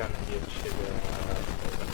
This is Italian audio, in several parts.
cercando di accedere alla cosa.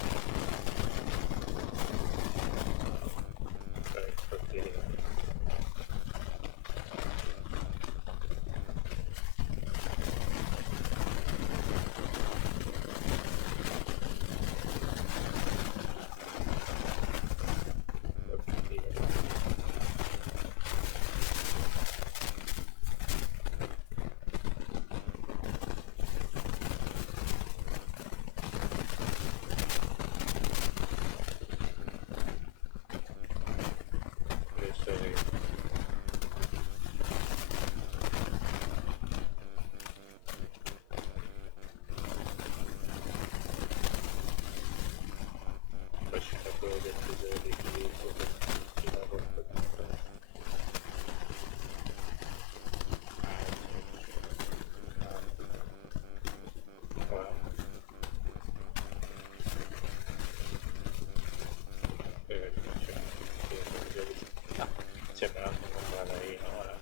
Sembra una ballerina ora.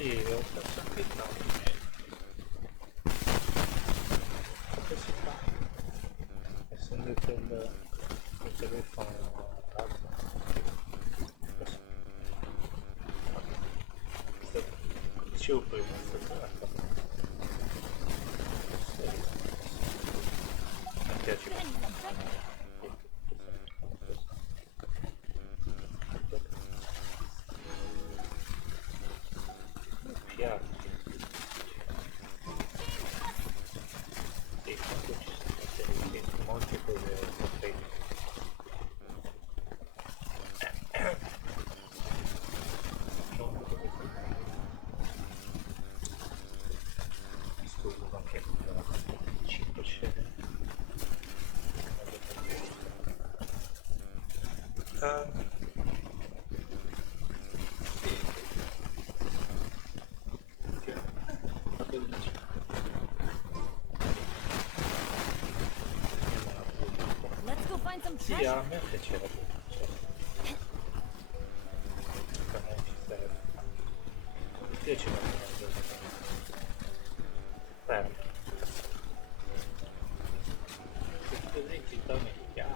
Sì, ho perso anche il nome. Come si fa? Essendo che il telefono dicevo prima, mi piace molte cose scuso anche 5 scene Let's go find some sì, treasure. a me piaceva mi piaceva così città mi piace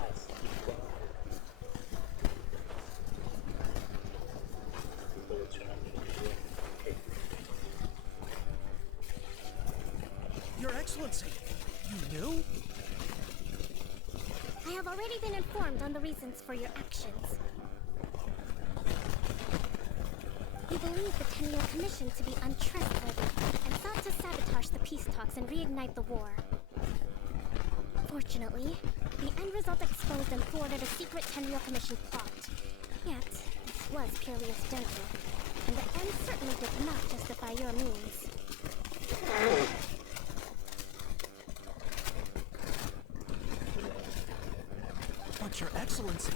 dove c'è una musica. Your Excellency, you knew? I have already been informed on the reasons for your actions. You believe the Tenyo Commission to be untrustworthy and sought to sabotage the peace talks and reignite the war. Fortunately, the end result exposed and thwarted a secret Tenyo Commission plot. Yet, this was purely incidental, and the end certainly did not justify your means. But Your Excellency,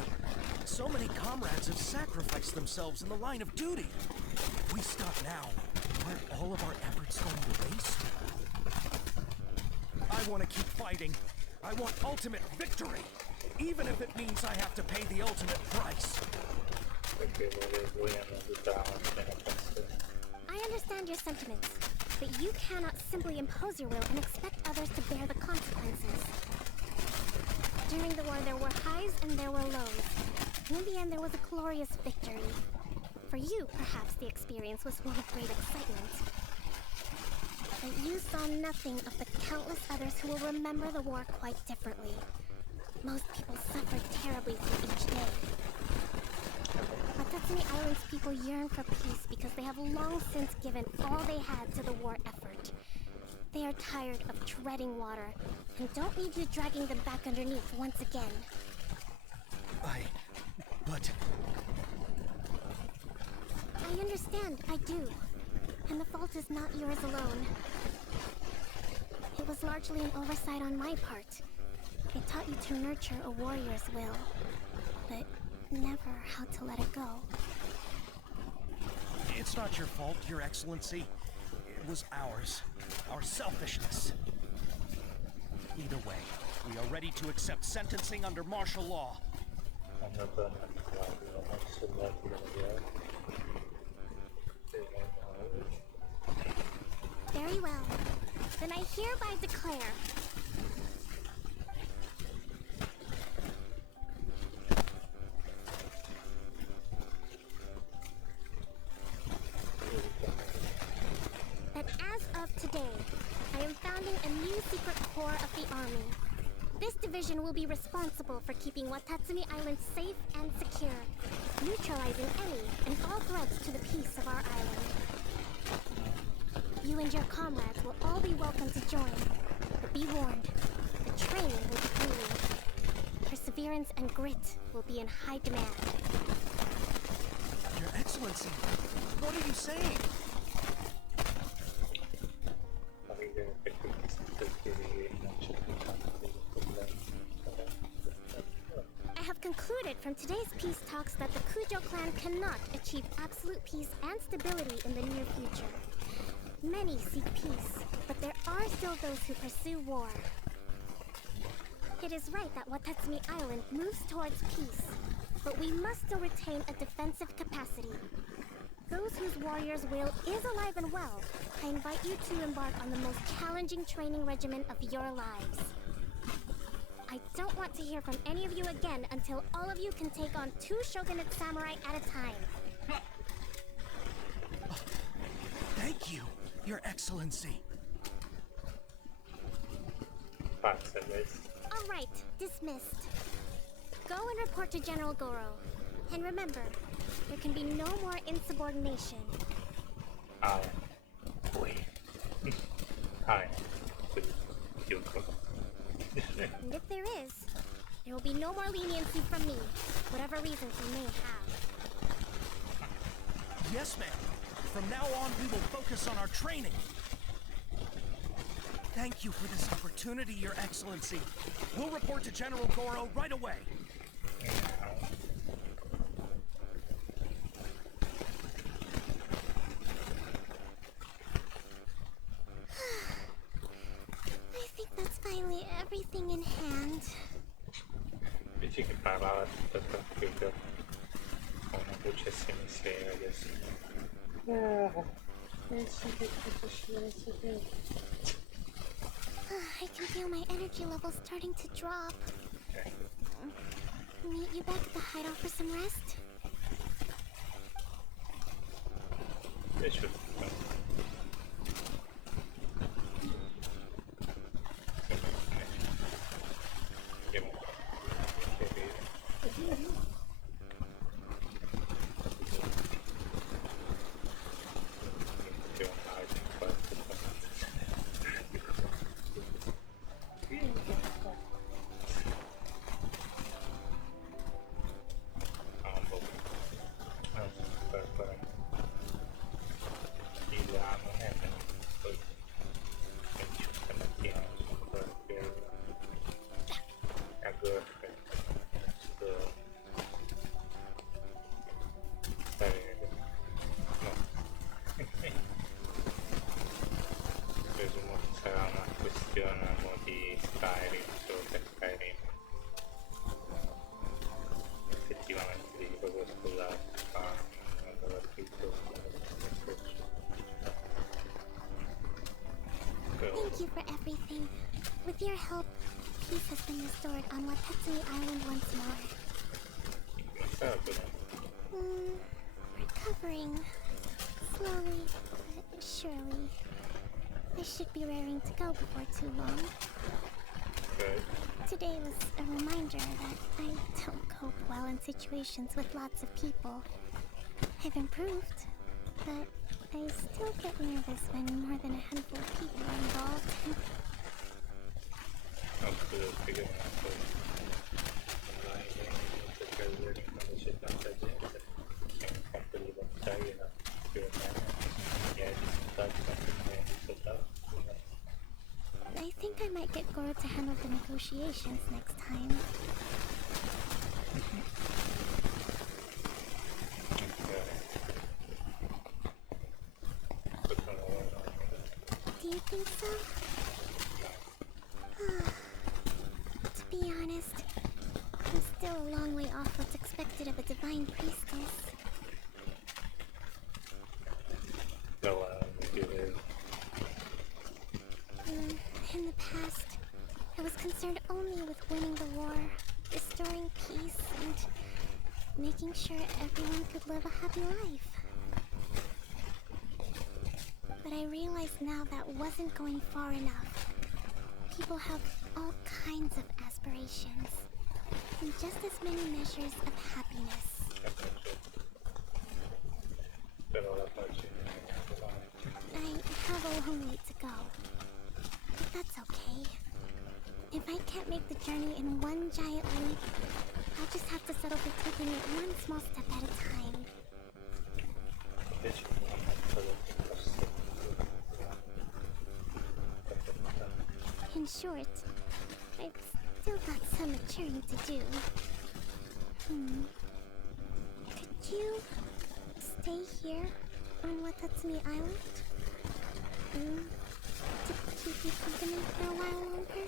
so many comrades have sacrificed themselves in the line of duty. If we stop now, aren't all of our efforts going to waste? I want to keep fighting. I want ultimate victory, even if it means I have to pay the ultimate price. I understand your sentiments, but you cannot simply impose your will and expect others to bear the consequences. During the war, there were highs and there were lows. And in the end, there was a glorious victory. For you, perhaps the experience was one of great excitement. The But you saw nothing of the countless others who will remember the war quite differently. Most people suffered terribly through each day. But Tatsumi Island's people yearn for peace because they have long since given all they had to the war effort. They are tired of treading water and don't need you dragging them back underneath once again. But... I understand, I do. And the fault is not yours alone. It was largely an oversight on my part. It taught you to nurture a warrior's will, but never how to let it go. It's not your fault, Your Excellency. It was ours. Our selfishness. Either way, we are ready to accept sentencing under martial law. Very well. Then I hereby declare... that as of today, I am founding a new secret corps of the army. This division will be responsible for keeping Watatsumi Island safe and secure, neutralizing any and all threats to the peace of our island. You and your comrades will all be welcome to join, but be warned, the training will be grueling. Perseverance and grit will be in high demand. Your Excellency, what are you saying? I have concluded from today's peace talks that the Kujo clan cannot achieve absolute peace and stability in the near future. Many seek peace, but there are still those who pursue war. It is right that Watatsumi Island moves towards peace, but we must still retain a defensive capacity. Those whose warrior's will is alive and well, I invite you to embark on the most challenging training regimen of your lives. I don't want to hear from any of you again until all of you can take on 2 shogunate samurai at a time. Thank you, Your Excellency. All right, dismissed. Go and report to General Goro. And remember, there can be no more insubordination. And if there is, there will be no more leniency from me, whatever reasons you may have. Yes, ma'am. From now on, we will focus on our training. Thank you for this opportunity, Your Excellency. We'll report to General Goro right away. I think that's finally everything in hand. Dici che parlava tutto tranquillo, con una voce semiseria adesso. I can feel my energy levels starting to drop. Okay. Meet you back at the hideout for some rest? Piaciuto. Andiamo a vedere. Presumo che sarà una questione di Skyrim, solo per Skyrim. Effettivamente devi proprio scusarti, ma non aveva scritto. Thank you for everything. With your help, peace has been restored on Watatsumi Island once more. Recovering. Slowly, but surely. I should be raring to go before too long. Okay. Today was a reminder that I don't cope well in situations with lots of people. I've improved, but I still get nervous when more than a handful of people are involved. Non credo che online cercare di vedere quando c'è tanta gente, è un campo di battaglia più o meno, e hai risultati quanto mai risultati. I think I might get Goro to handle the negotiations next time. Do you think so? To be honest, I'm still a long way off what's expected of a divine priestess. In the past, I was concerned only with winning the war, restoring peace, and making sure everyone could live a happy life. But I realize now that wasn't going far enough. People have all kinds of aspirations, and just as many measures of happiness. I have a long way to go. But that's okay. If I can't make the journey in one giant leap, I'll just have to settle for taking it one small step at a time. In short, I've still got some maturing to do. Could you stay here on Watatsumi Island? To keep you company for a while longer?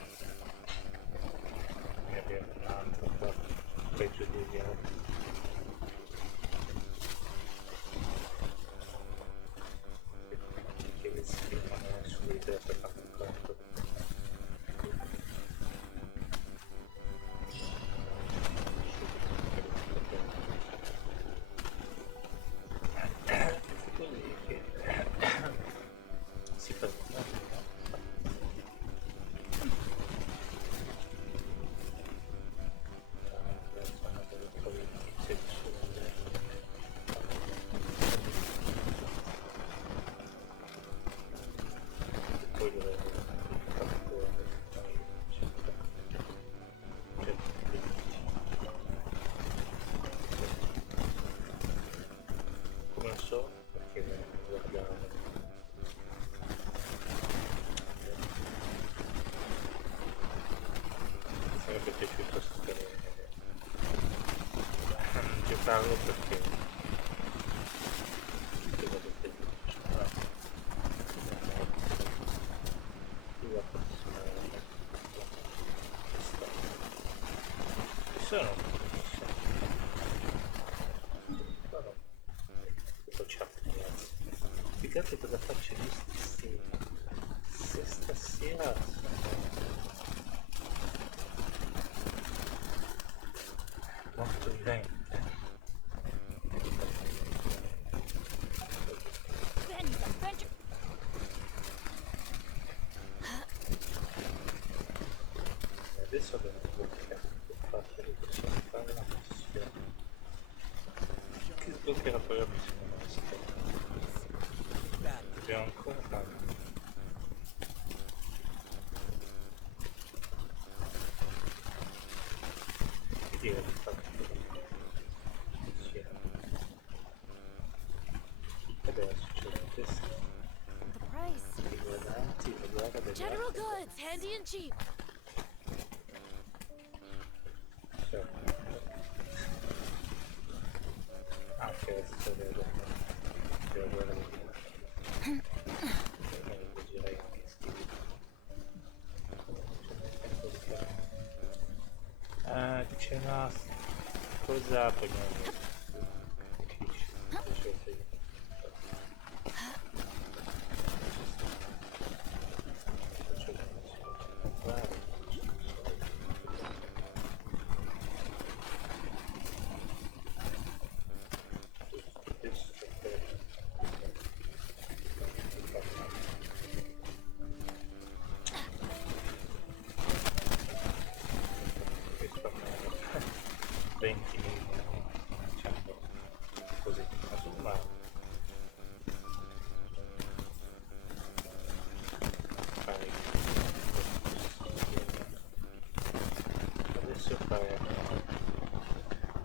Maybe not peggio degli altri. Che si chiamano subito per fare un conto. Si fa come non so perché guardavo sarebbe piaciuto sapere giocarlo perché sono spiegate cosa faccio io stasera. Se stasera sono molto vivente. Ben's adventure. Adesso abbiamo sbloccato il fatto che possiamo fare una missione. Che sbloccherà poi la missione nostra. Dobbiamo ancora fare. Che dire di fatto missione. Ed è succedente The price. i guardanti, la guerra delle General altre. goods, handy and cheap. Cioè, anche la storia della guerra delle leggerei anche schifo. C'è una cosa poi non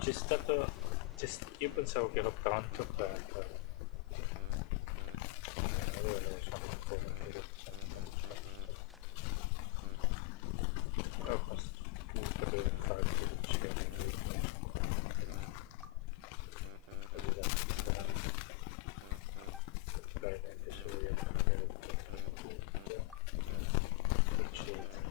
c'è stato... io pensavo che ero pronto per... allora sono un po' però questo punto devo fare più probabilmente se vogliamo cambiare tutto eccetera.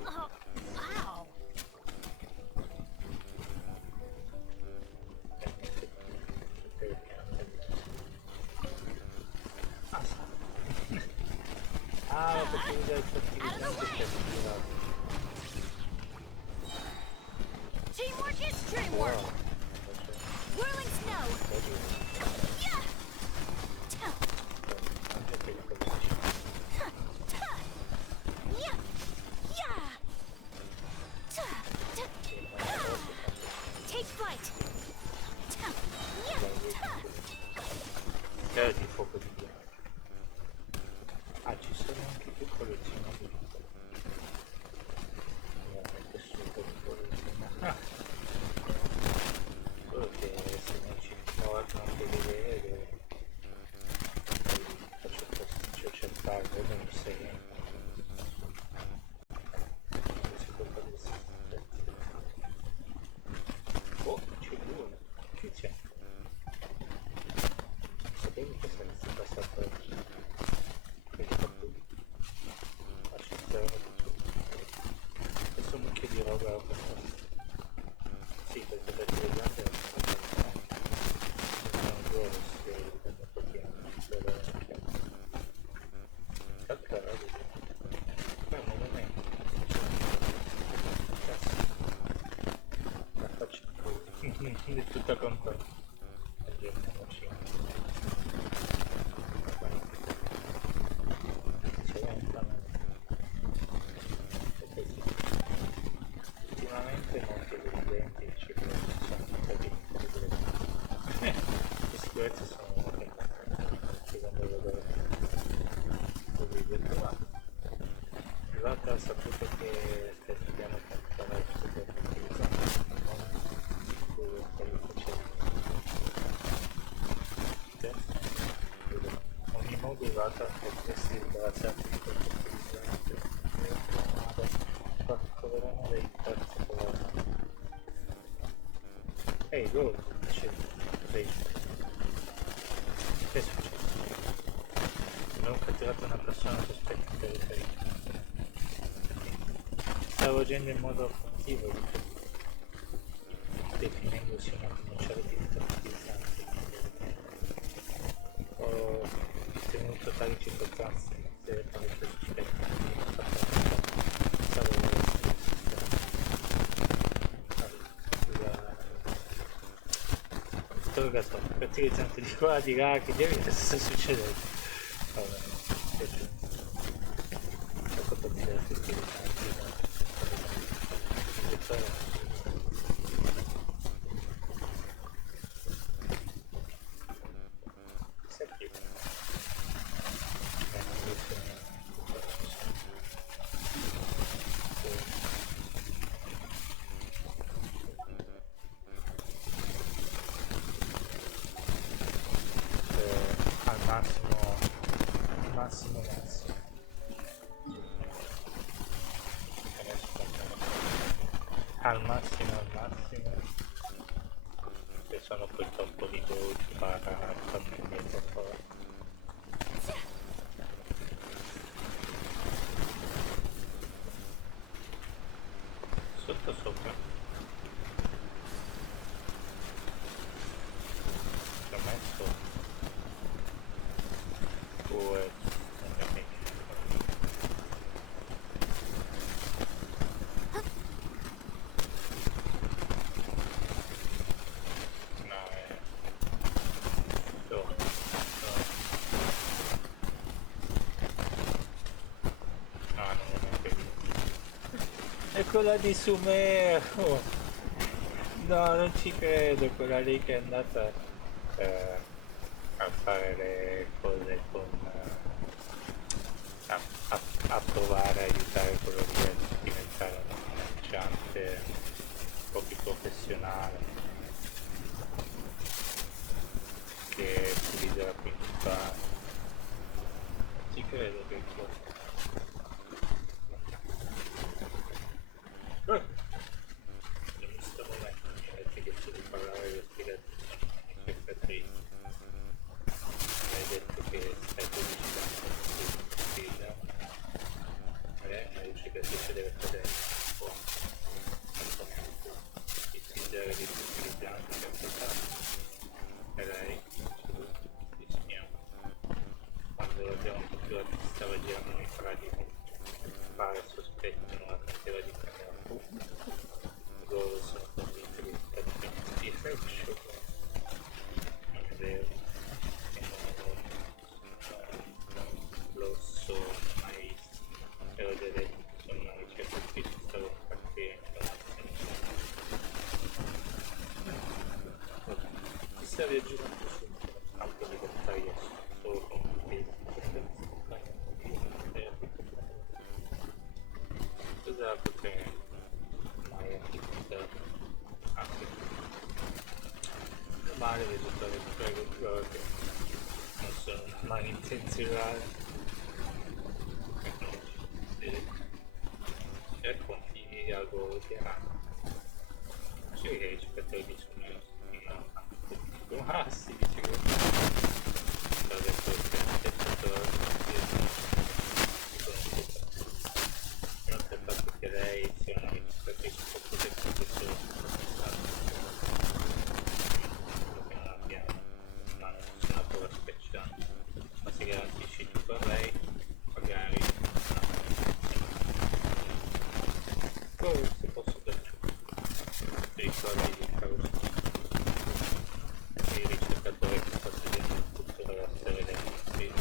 Oh, wow. Ah, perché mi dai il Out of the way. Teamwork is dreamwork. Whirling snow. Yeah. Yeah. Yeah. Take flight. Chiaro di fuoco di ghiaccio. Ah, ci sono anche più collezionabili. Veramente super collezionabili. Solo che se non ci portano anche vedere, faccio posticcio cercare, non mi sei. Oh, c'è due. Chi c'è? Sapevi che saresti passato per i capelli? Lascia stare tutto. Questo mucchio di roba ho passato. Sì, perché per le gambe sono due se un pochino per tanta roba. Poi un momento. Cazzo. La faccio è tutta contenta. Andiamoci. Ultimamente molto evidenti ci sono stati le sicurezze sono molto importanti quando vedo il video qua. L'altra ha saputo che stai studiando per fare super utilizzando quello che facendo. Ogni modo usata è flessibilizzata di questo utilizzante. Particolarmente dei particolari. Ehi, loro dice che è successo? Abbiamo catturato una persona sospetta in periferia. Stavo agendo in modo attivo, definendosi una commerciale di utilizzante. Ho tenuto tali circostanze delle palette sospette. Interrogatorio, fertilizzante di qua, di là, che diavolo che sta succedendo? Vabbè, la colpa di della fertilizzante e poi chissà chi al massimo al massimo che sono poi troppo libero di fare farmi indietro ancora. Sotto sopra ci ho messo 2 nemici. No, no, non è quello. È quella di Sumer! No, non ci credo, quella lì che è andata a fare le cose con... a provare a aiutare quello lì a diventare un commerciante un po' più professionale, che utilizza la principale. Ci credo che cosa. Non mi sto muovendo, mi metti che ci devi parlare dello spiegazione, cercatrice. Mi hai detto che stai pubblicitando la sfida. La ricercatrice deve cadere un po', di spingere di utilizzanti per portare. E lei, ci siamo. Quando abbiamo capito che stava girando nei fradi fare sospetti non la poteva di camera pubblica. Loro sono convinti che sia di faccio. Non è vero. E non lo so mai visto. Ero già detto che sono una ricercatrice, stavo partendo. Mi stavi aggiungendo su un campo di battaglia solo con un peso. Cosa potrei mai acquistare? Anche male vedo prego che non sono malintenzionale e continui a godere sì che rispetto ai disegni ah sì dice che l'ho detto che è stato non per il fatto che lei sia una ricercatrice un po' più professore che non abbia una prova speciale, ma se garantisci tutto a lei magari forse posso darci ti ricordi di causa il ricercatore che sta studiando tutto della storia del film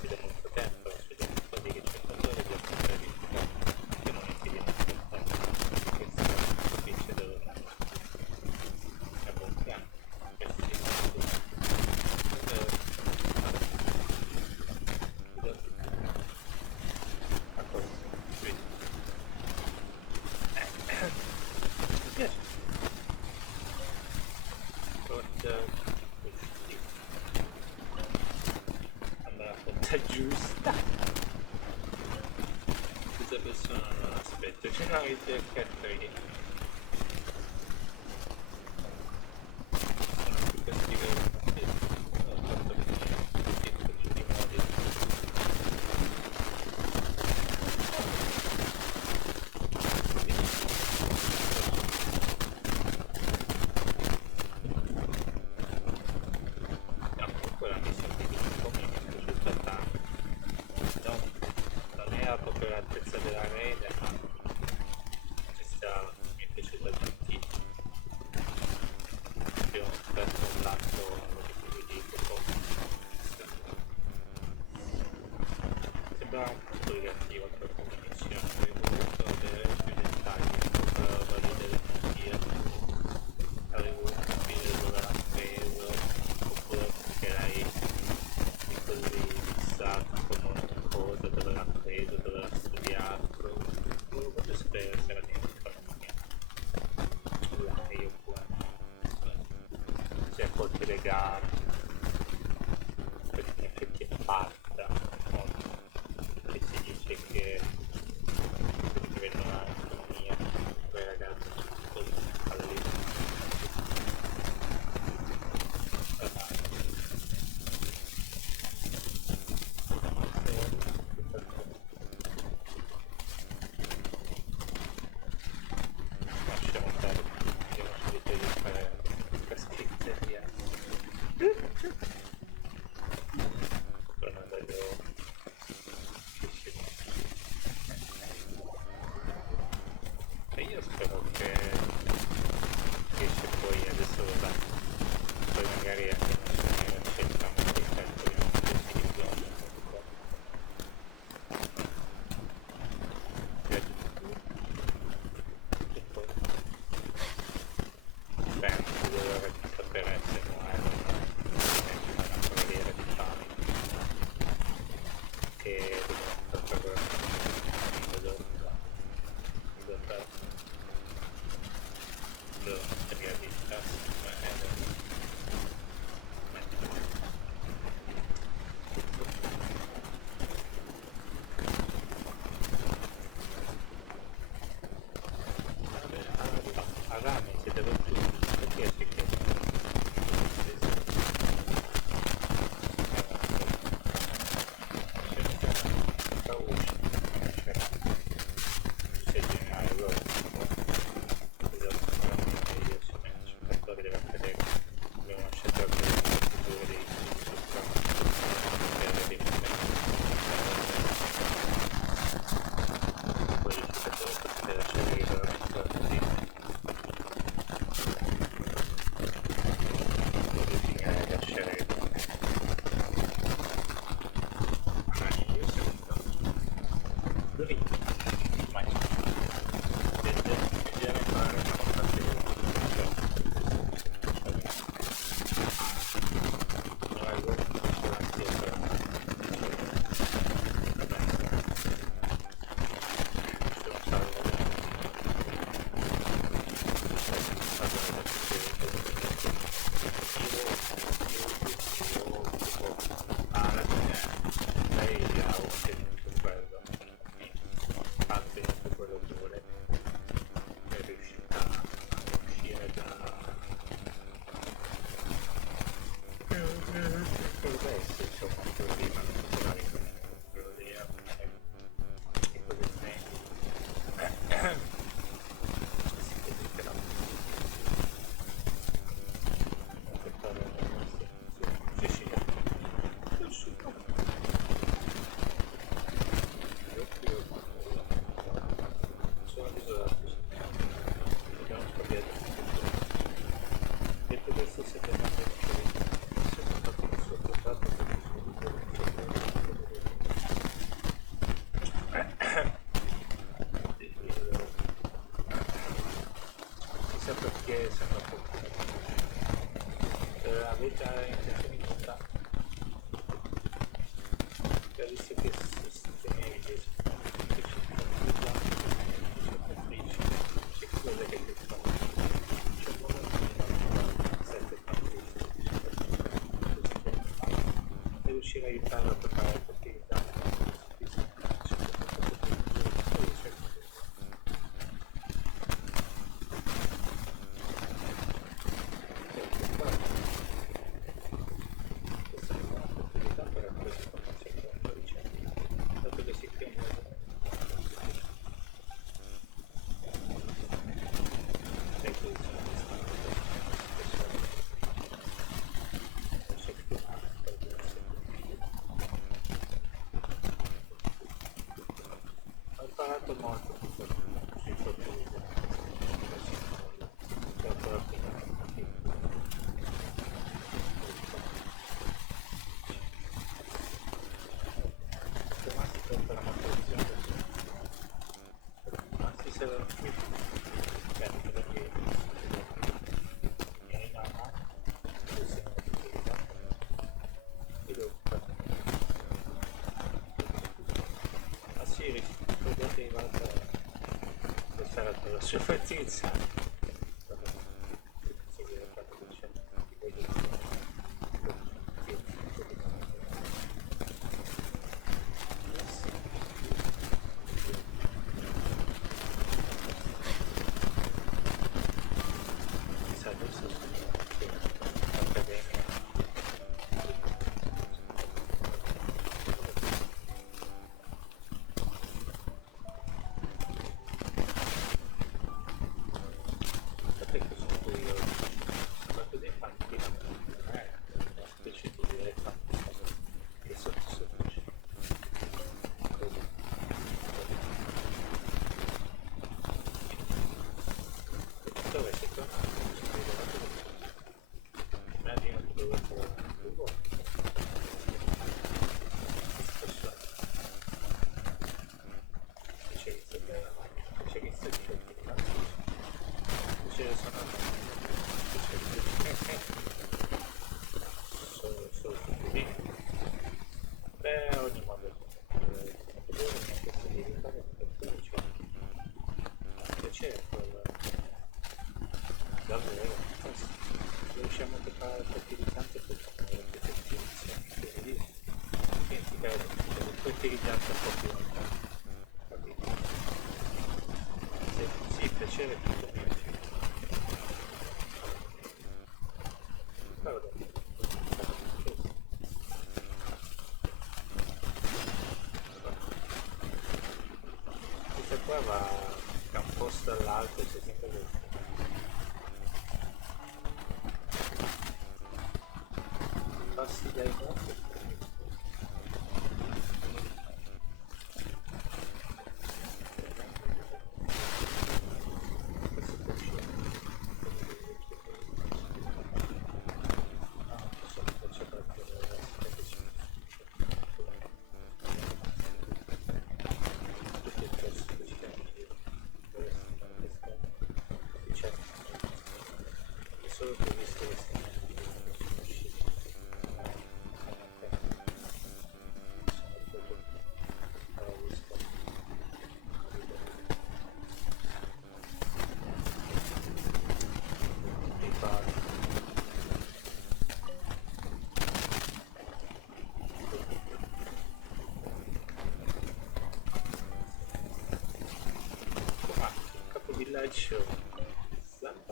si da molto tempo la studia un po' di ricercatori di alcune verificare che non impidiamo più il tempo che sia difficile da è buon piano a cosa? Mi piace forza alla fotta giusta questa persona non aspetta c'è una ricercatrice sono più cattive ho fatto tutti i modi no, comunque la missione di Genshin mi è piaciuta tanto non era proprio l'altezza della rete ma ci stava mi che sembra un po' più. Avete intenzione di montare? Visto che sostenevi che ci c'è quello che ti fa. C'è un modo di 7 e riuscire a aiutarlo a preparare la partita. Ho imparato molto sui sottili per la fine ma si tratta la motivazione ma si sarà qui perché mi mamma che siamo utilizzati e devo fare ma sì ricordate in realtà questa era la sua fertilità ogni modo piacere davvero riusciamo a fare fertilizzante per le fertilizzazioni il fertilizzante un po' più lontano capito? Sì, piacere tutto mio questa qua va da un posto all'altro c'è sempre del passi dai monti solo per visto che capovillaggio alla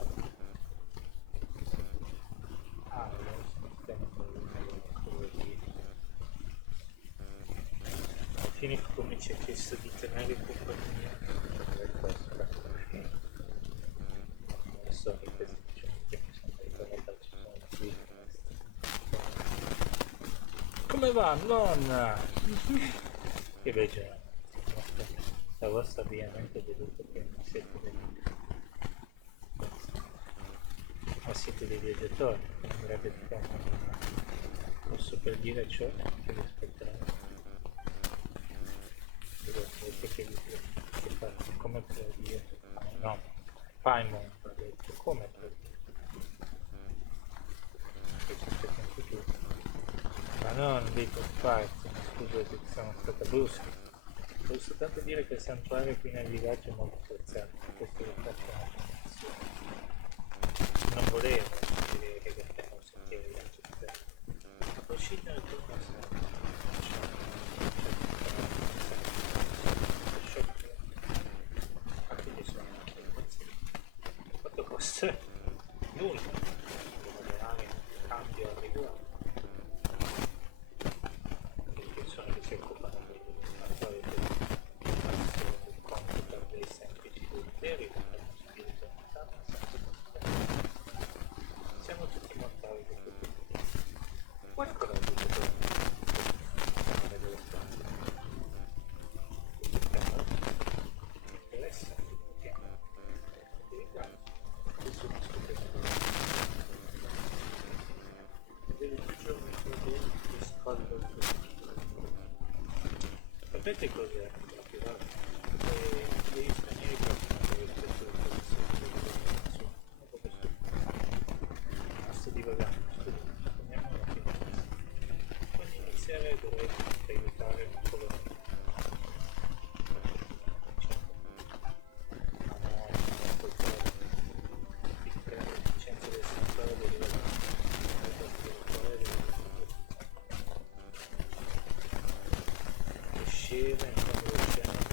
fine come ci ha chiesto di tenere compagnia non so che cosa diciamo che mi sono ricordato ci sono qui come va nonna? Che bello la vostra avviamento veduto che non siete dei ma siete dei viaggiatori non dovrebbe posso per dire ciò che vi aspetterò che fa come per dire no Paimon detto come tu. Ma non dico farti, scusa se sono stata brusca. Devo soltanto dire che il santuario qui nel villaggio è molto apprezzato, questo è fatto una condizione. Non volevo dire che gastiamo un sentiero di accettare. A prescindere da tutto, ma quindi sono anche quanto costa? Nulla. Devo vedere un cambio al riguardo. Le persone che si occupano di fare il compito dei semplici volentieri hanno spirito lontano senza considerare. Siamo tutti mortali di tutti. Puoi ancora dire che non è delle strade? Mi interessa, ti ringrazio. Adesso discuteremo. Vedi più giorni che scollo così. Sapete cos'è? Gli stranieri possono avere spesso le cose dopo questo basta divagare, torniamo alla fine. Quando iniziare dovrei aiutare un colore. L'efficienza del santuario deriva dalla spirituale uscire in fondo all'oceano.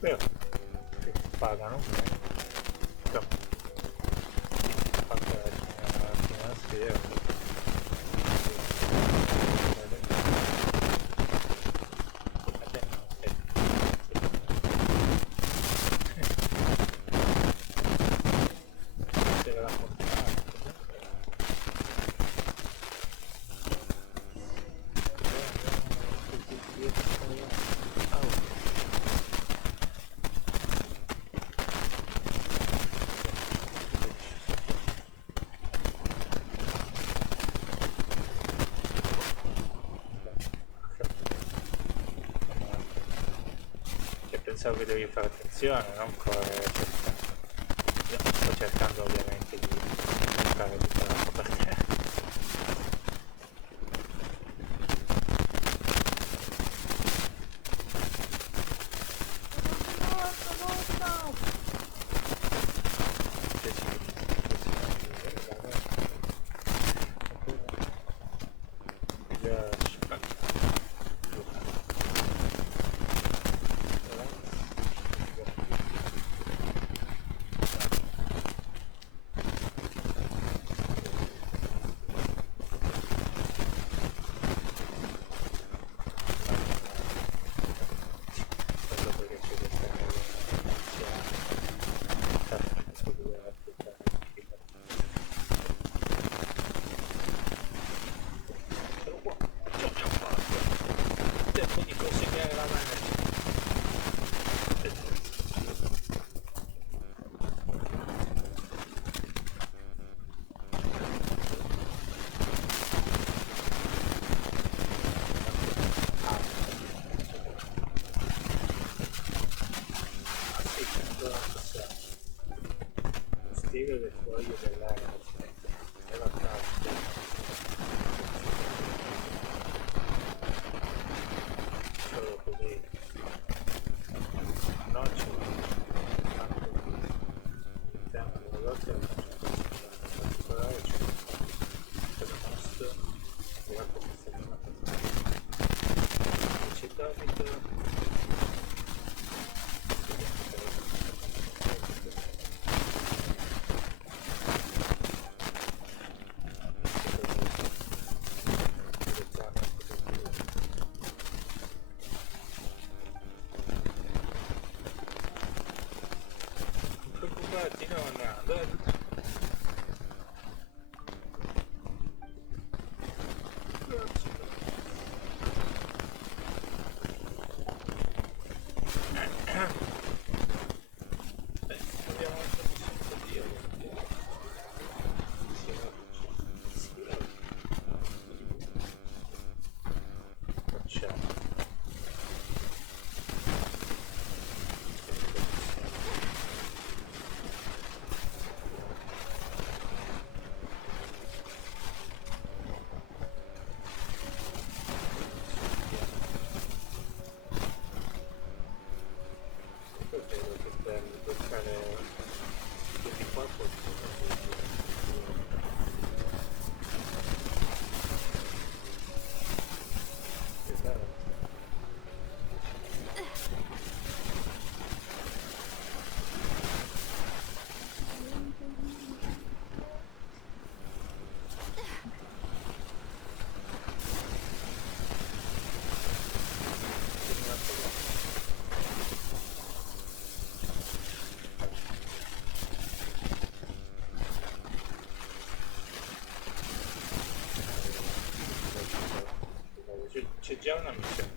Però che pagano però pagare la sera pensavo che devi fare attenzione, non correre cercando. Io sto cercando ovviamente di fare tutta l'acqua per te. già una missione.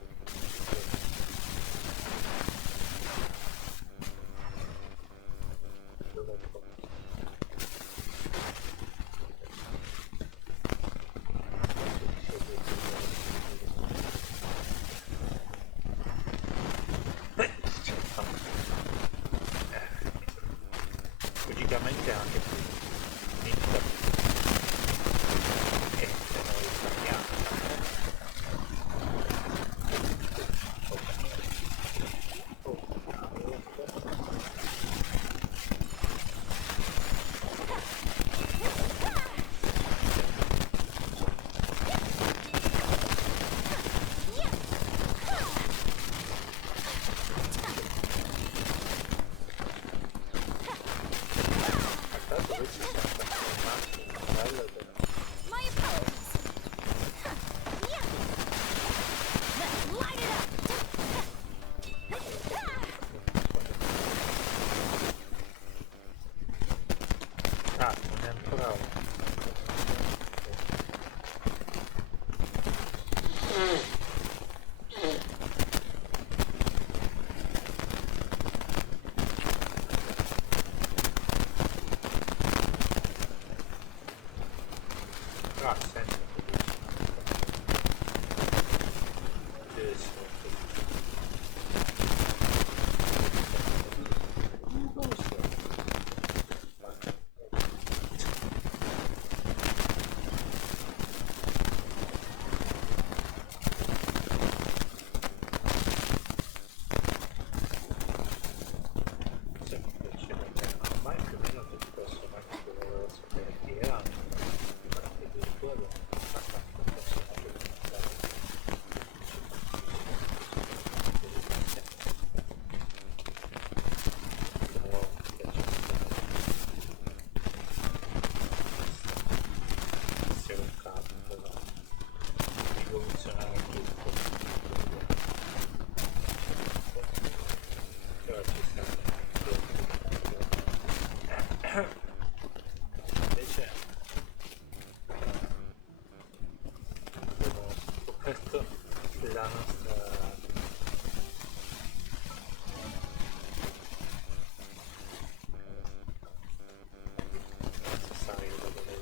Dove è? Logicamente anche qui inizia e se noi parliamo tanto noi ci siamo trasformati in un bello My apologies. Yeah. Light it up. non è ancora senti non lo so. Ormai più o meno tutti i personaggi che volevo sapere chi erano, ma addirittura abbiamo fatto anche un personaggio essere un capo, rivoluzionare tutto, però ci sta. Invece abbiamo scoperto la nostra necessario da dove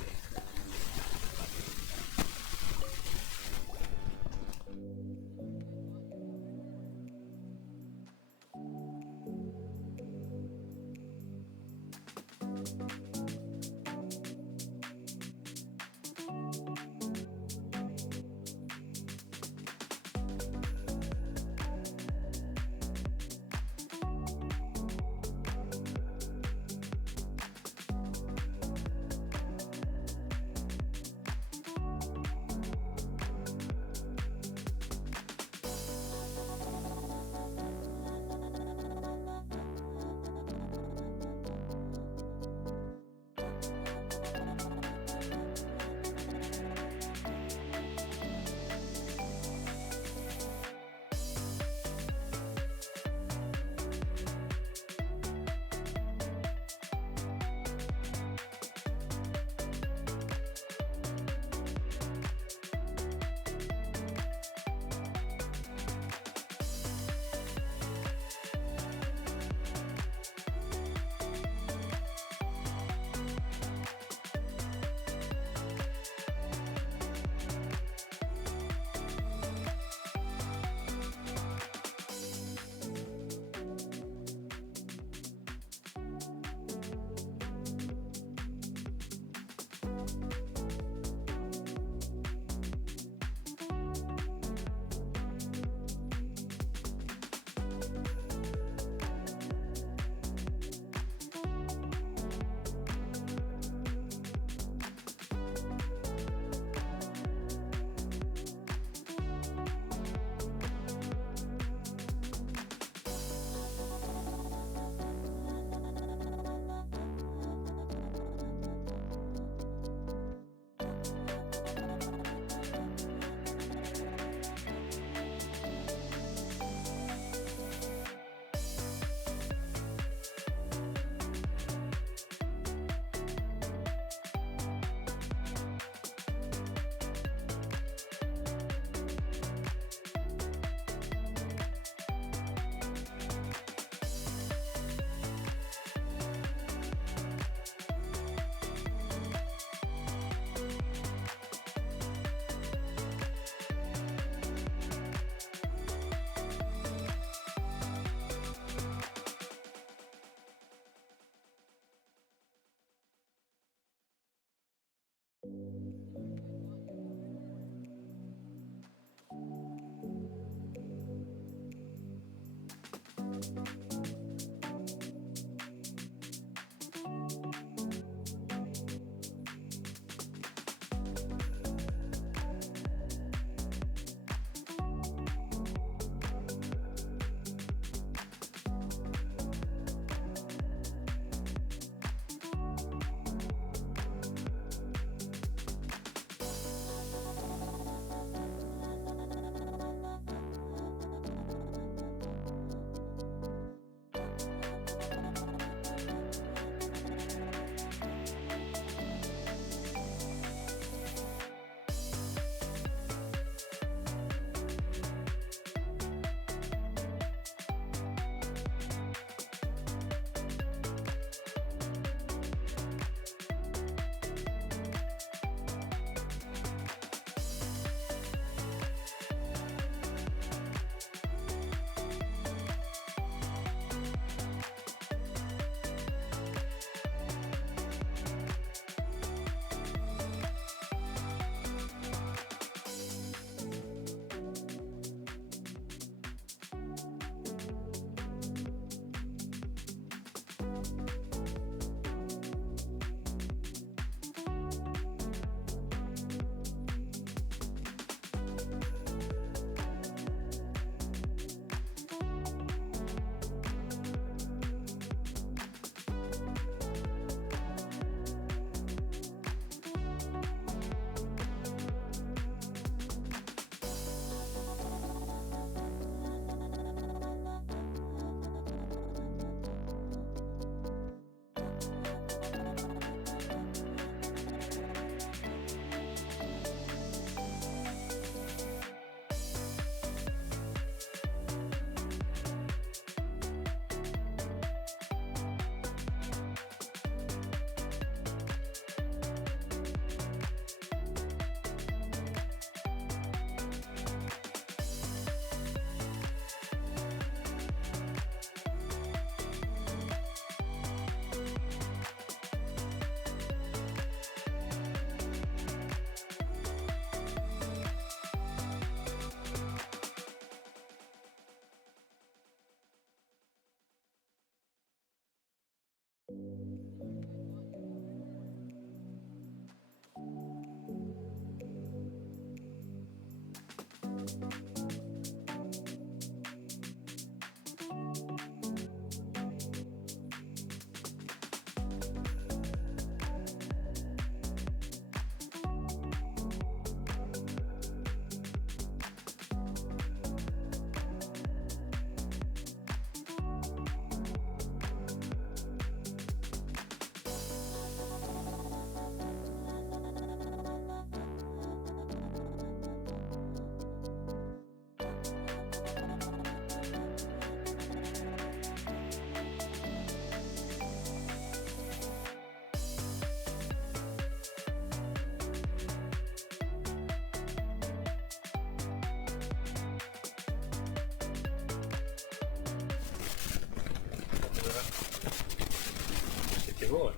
Siete voi?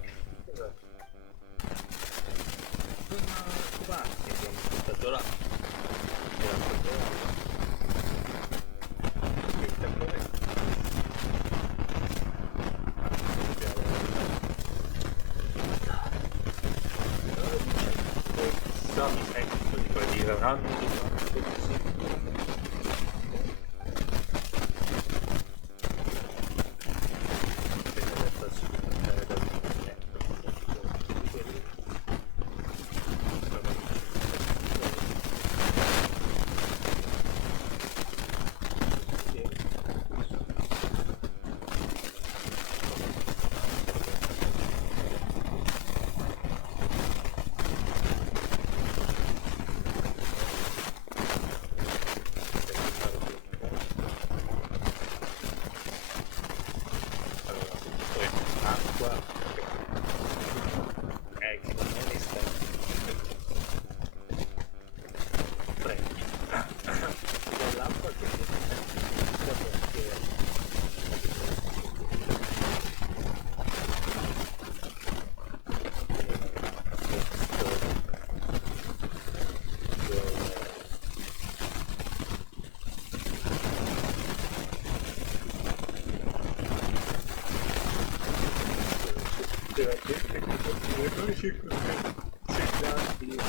Esatto. Quanti abbiamo portato là? Era proprio là. Spettacolare. No, mi sento di poi dire un anno di fatto così. Della gente che continua a segnarti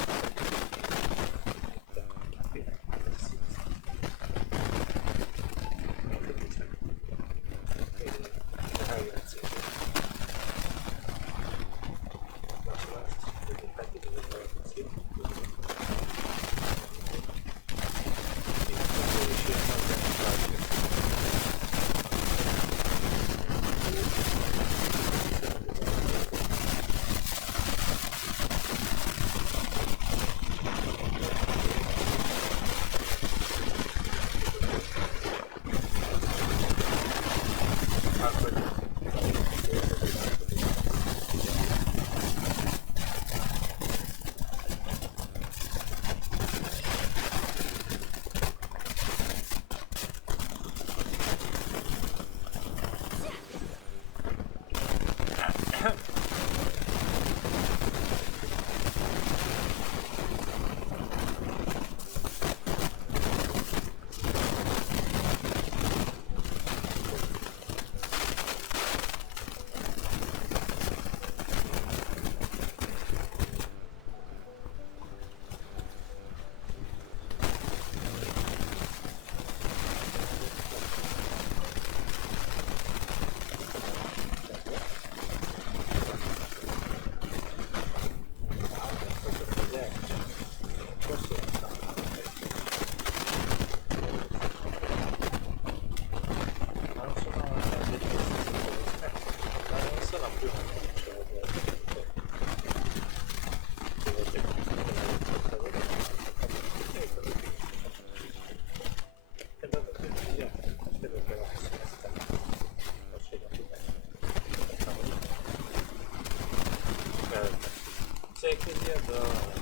sei così adoro.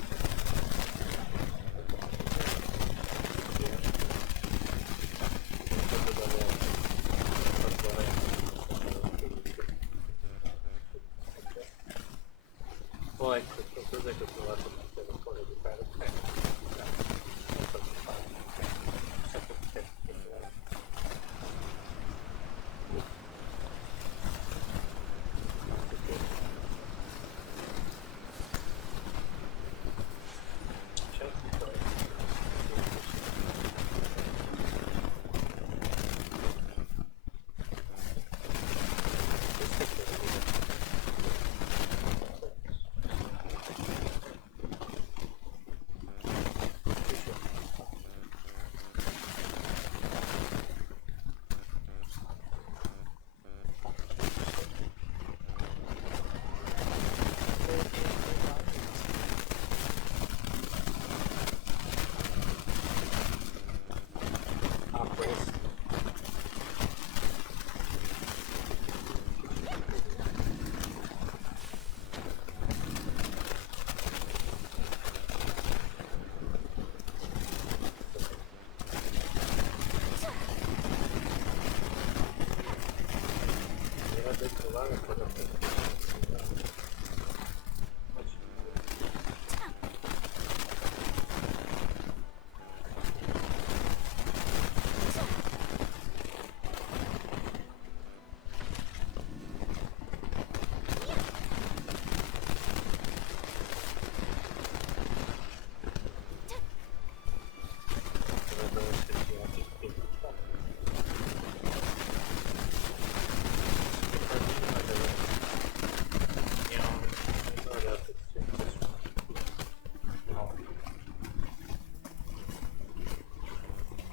Poi ecco, qualcosa che ho provato a mettere un po' di fare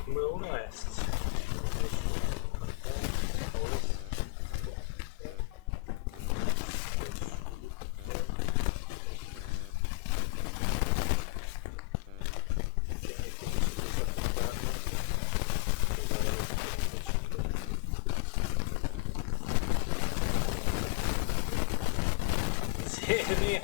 Numero 1 est. Serie.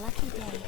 lucky day.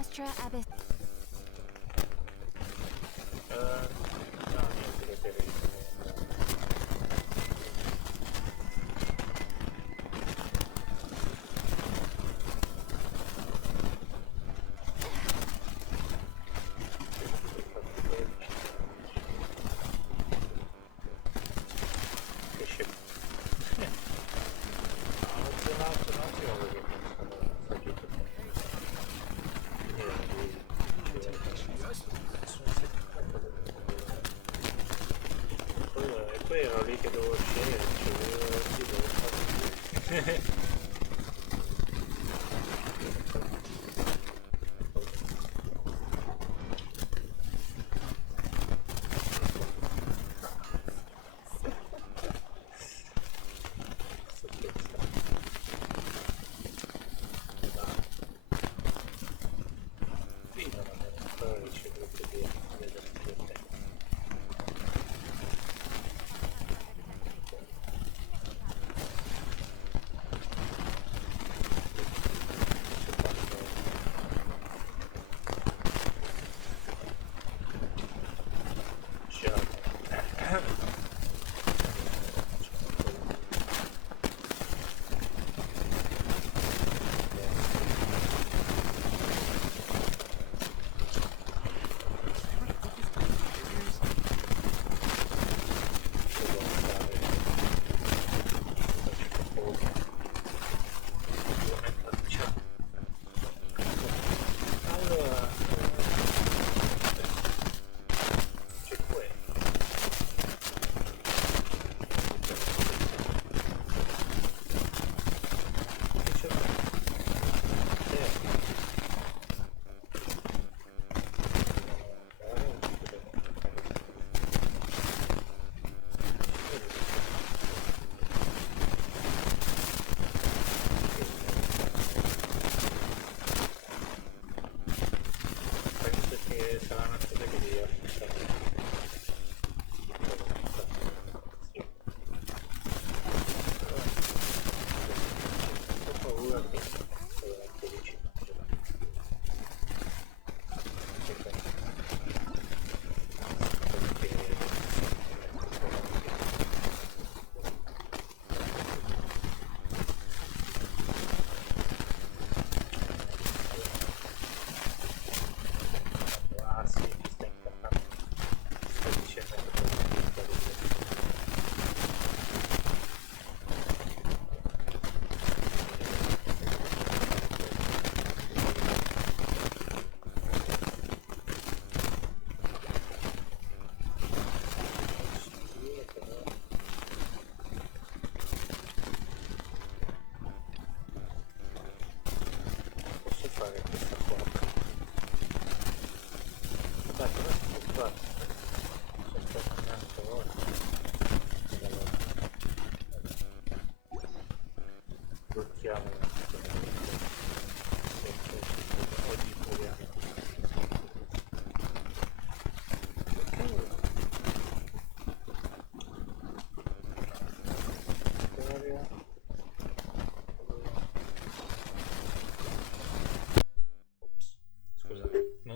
Astra Abyss. No, niente da vedere. Che scemo. Un attimo perché sta giusto. E poi ero lì che dovevo scegliere, devo fare.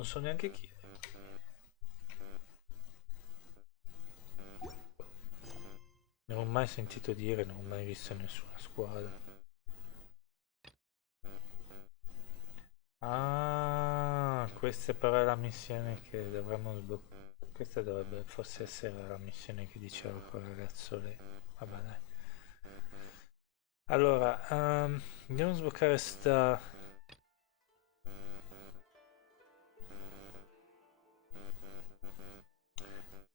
non so neanche chi è. Non ho mai sentito dire, non ho mai visto nessuna squadra. Ah, questa però è la missione che dovremmo sbloccare. Questa dovrebbe forse essere la missione che diceva quel ragazzo lì. Vabbè, dai. Allora, andiamo a sbloccare sta...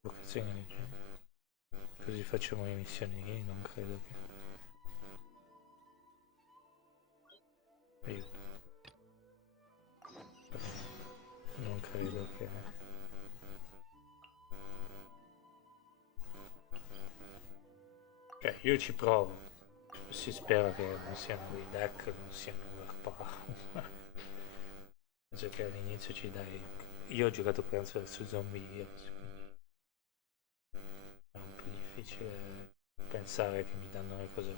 Vocazione di genere. Così facciamo le missioni lì, non credo che... Aiuto. Non credo che... Ok, io ci provo. Si spera che non siano i deck, non siano overpower. Penso che all'inizio ci dai... Io ho giocato penso su Zombie Heroes, quindi è un po' difficile pensare che mi danno le cose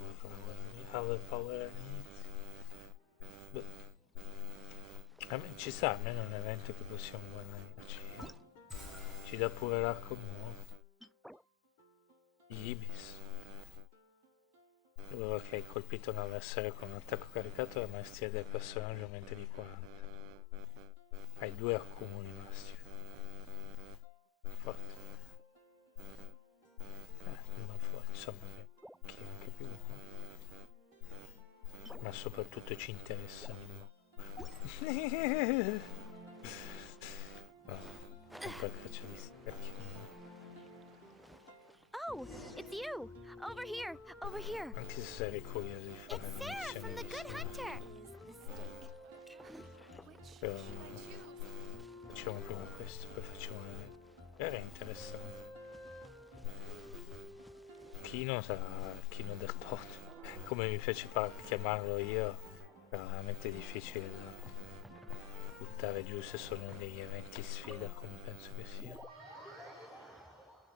overpower all'inizio. Boh. A me ci sta, almeno è un evento che possiamo guadagnarci. Ci dà pure l'arco nuovo. Ibis. Allora che hai colpito un avversario con un attacco caricato, la maestria del personaggio aumenta di 40. Hai 2 accumuli massimi. Forte. Ma fuori, insomma, chi è anche più buono. Ma soprattutto ci interessa il mondo. No, per caccia di stecchi. Oh, it's you! Over here! Over here! Anche se sarei curioso di fare It's la Sarah from the missione. Good Hunter! Però facciamo prima questo, poi facciamo la... Era interessante. Kino sarà Kino del Toto. Come mi piace chiamarlo io, è veramente difficile da buttare giù se sono degli eventi sfida, come penso che sia.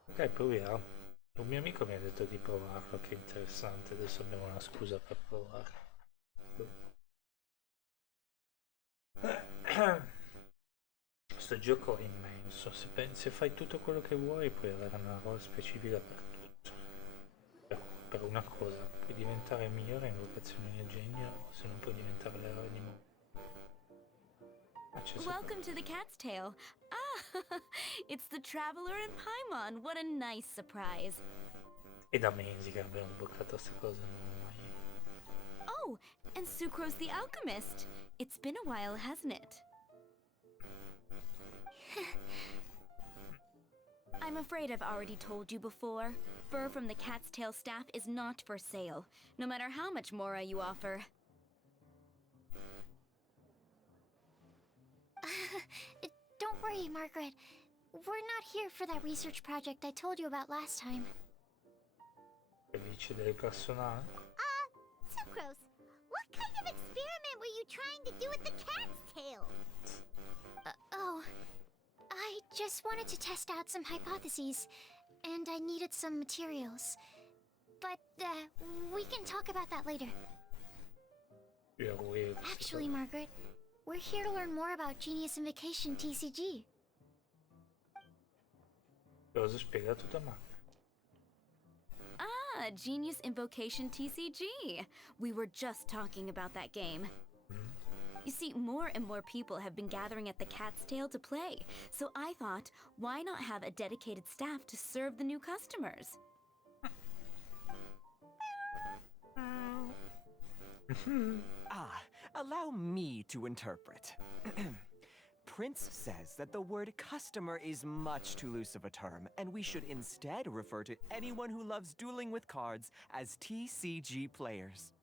Ok, proviamo. Un mio amico mi ha detto di provarlo, che è interessante, adesso abbiamo una scusa per provarlo. Questo gioco è immenso, se fai tutto quello che vuoi puoi avere una roll specifica per tutto. Per una cosa, puoi diventare migliore in vocazione del genio, se non puoi diventare l'eroe di mondo. Welcome to the Cat's Tail. Ah, it's the Traveler in Paimon. What a nice surprise. È da mesi che abbiamo bloccato queste cose, non ho mai... Oh, and Sucrose the Alchemist. It's been a while, hasn't it? I'm afraid I've already told you before. Fur from the Cat's Tail staff is not for sale, no matter how much Mora you offer. Don't worry, Margaret. We're not here for that research project I told you about last time. Felice del personale? Sucrose, what kind of experiment were you trying to do with the cat's tail? Oh, I just wanted to test out some hypotheses, and I needed some materials. But, we can talk about that later. You're weird. Actually, Margaret, we're here to learn more about Genius Invocation TCG. Cosa spiega tutta male? Ah, Genius Invocation TCG. We were just talking about that game. You see, more and more people have been gathering at the Cat's Tail to play, so I thought, why not have a dedicated staff to serve the new customers? Allow me to interpret. Prince says that the word customer is much too loose of a term, and we should instead refer to anyone who loves dueling with cards as TCG players.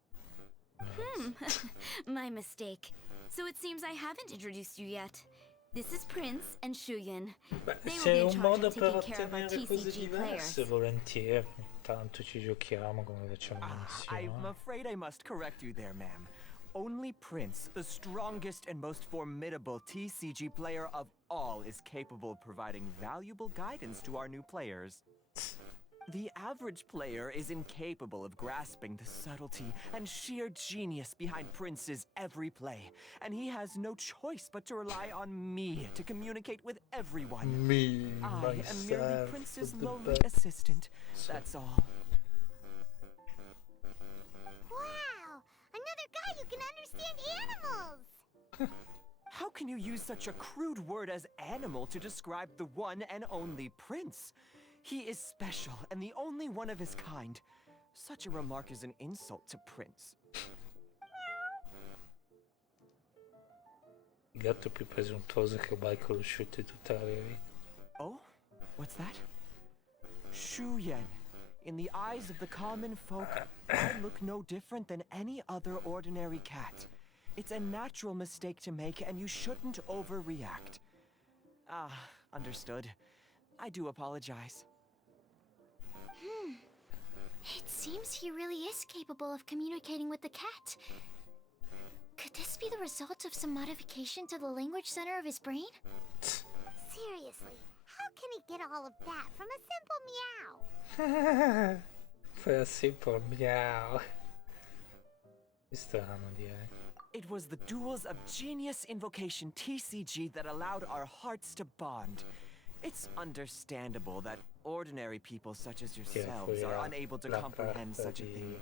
My mistake. So it seems I haven't introduced you yet. This is Prince and Shuyan. Beh, They will se be è in un charge modo of per taking care of our ottenere cose TCG diverse, players. volentieri. Intanto ci giochiamo come facciamo le I'm missioni. afraid I must correct you there, ma'am. Only Prince, the strongest and most formidable TCG player of all, is capable of providing valuable guidance to our new players. The average player is incapable of grasping the subtlety and sheer genius behind Prince's every play, and he has no choice but to rely on me to communicate with everyone. Me, I am merely myself, Prince's the lowly best. assistant, that's all. Wow! Another guy who can understand animals! How can you use such a crude word as animal to describe the one and only Prince? He is special and the only one of his kind. Such a remark is an insult to Prince. Il gatto più presuntuoso che ho mai conosciuto in tutta la mia vita. Oh? What's that? Shu Yen. In the eyes of the common folk, I look no different than any other ordinary cat. It's a natural mistake to make, and you shouldn't overreact. Ah, understood. I do apologize. It seems he really is capable of communicating with the cat. Could this be the result of some modification to the language center of his brain? Seriously, how can he get all of that from a simple meow? Fai a simple meow. È strano direi. It was the duels of Genius Invocation TCG that allowed our hearts to bond. It's understandable that ordinary people such as yourselves are unable to comprehend such a thing.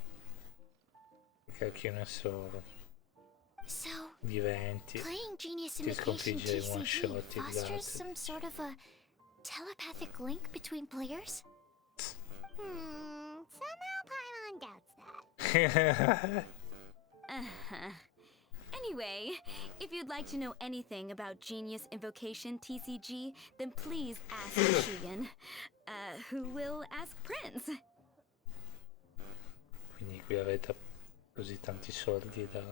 Cacchio ne so. So, Viventi. playing Genius Ti Invocation sconfigge in one TCG shot il fosters gatto. some sort of a telepathic link between players? Somehow Paimon doubts that. Anyway, if you'd like to know anything about Genius Invocation TCG, then please ask Shuyan, who will ask Prince. Quindi qui avete così tanti soldi da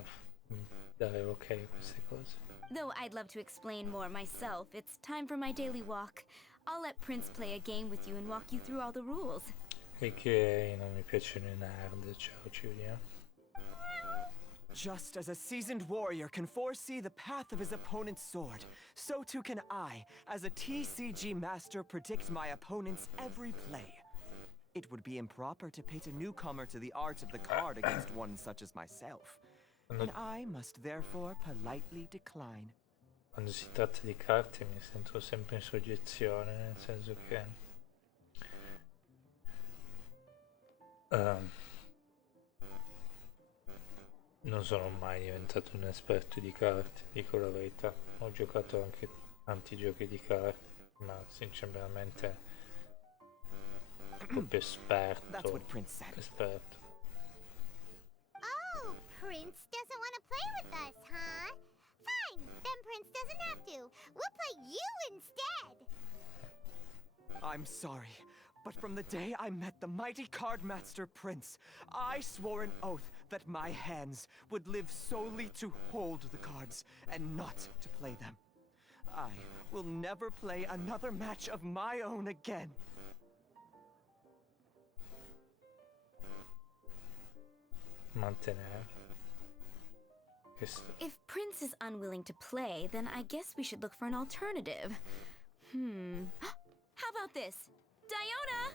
dare ok a queste cose. Though I'd love to explain more myself, it's time for my daily walk. I'll let Prince play a game with you and walk you through all the rules. E che non mi piacciono i nerd, ciao Giulia. Just as a seasoned warrior can foresee the path of his opponent's sword, so too can I, as a TCG master, predict my opponent's every play. It would be improper to pit a newcomer to the art of the card against one such as myself, and I must therefore politely decline. Quando si tratta di carte mi sento sempre in soggezione, nel senso che non sono mai diventato un esperto di carte, dico la verità. Ho giocato anche tanti giochi di carte, ma sinceramente proprio That's what Prince said. esperto. Oh, Prince doesn't want to play with us, huh? Fine, then Prince doesn't have to. We'll play you instead. I'm sorry, but from the day I met the mighty card master Prince, I swore an oath that my hands would live solely to hold the cards and not to play them. I will never play another match of my own again. Mantenere. If Prince is unwilling to play, then I guess we should look for an alternative. How about this? Diona!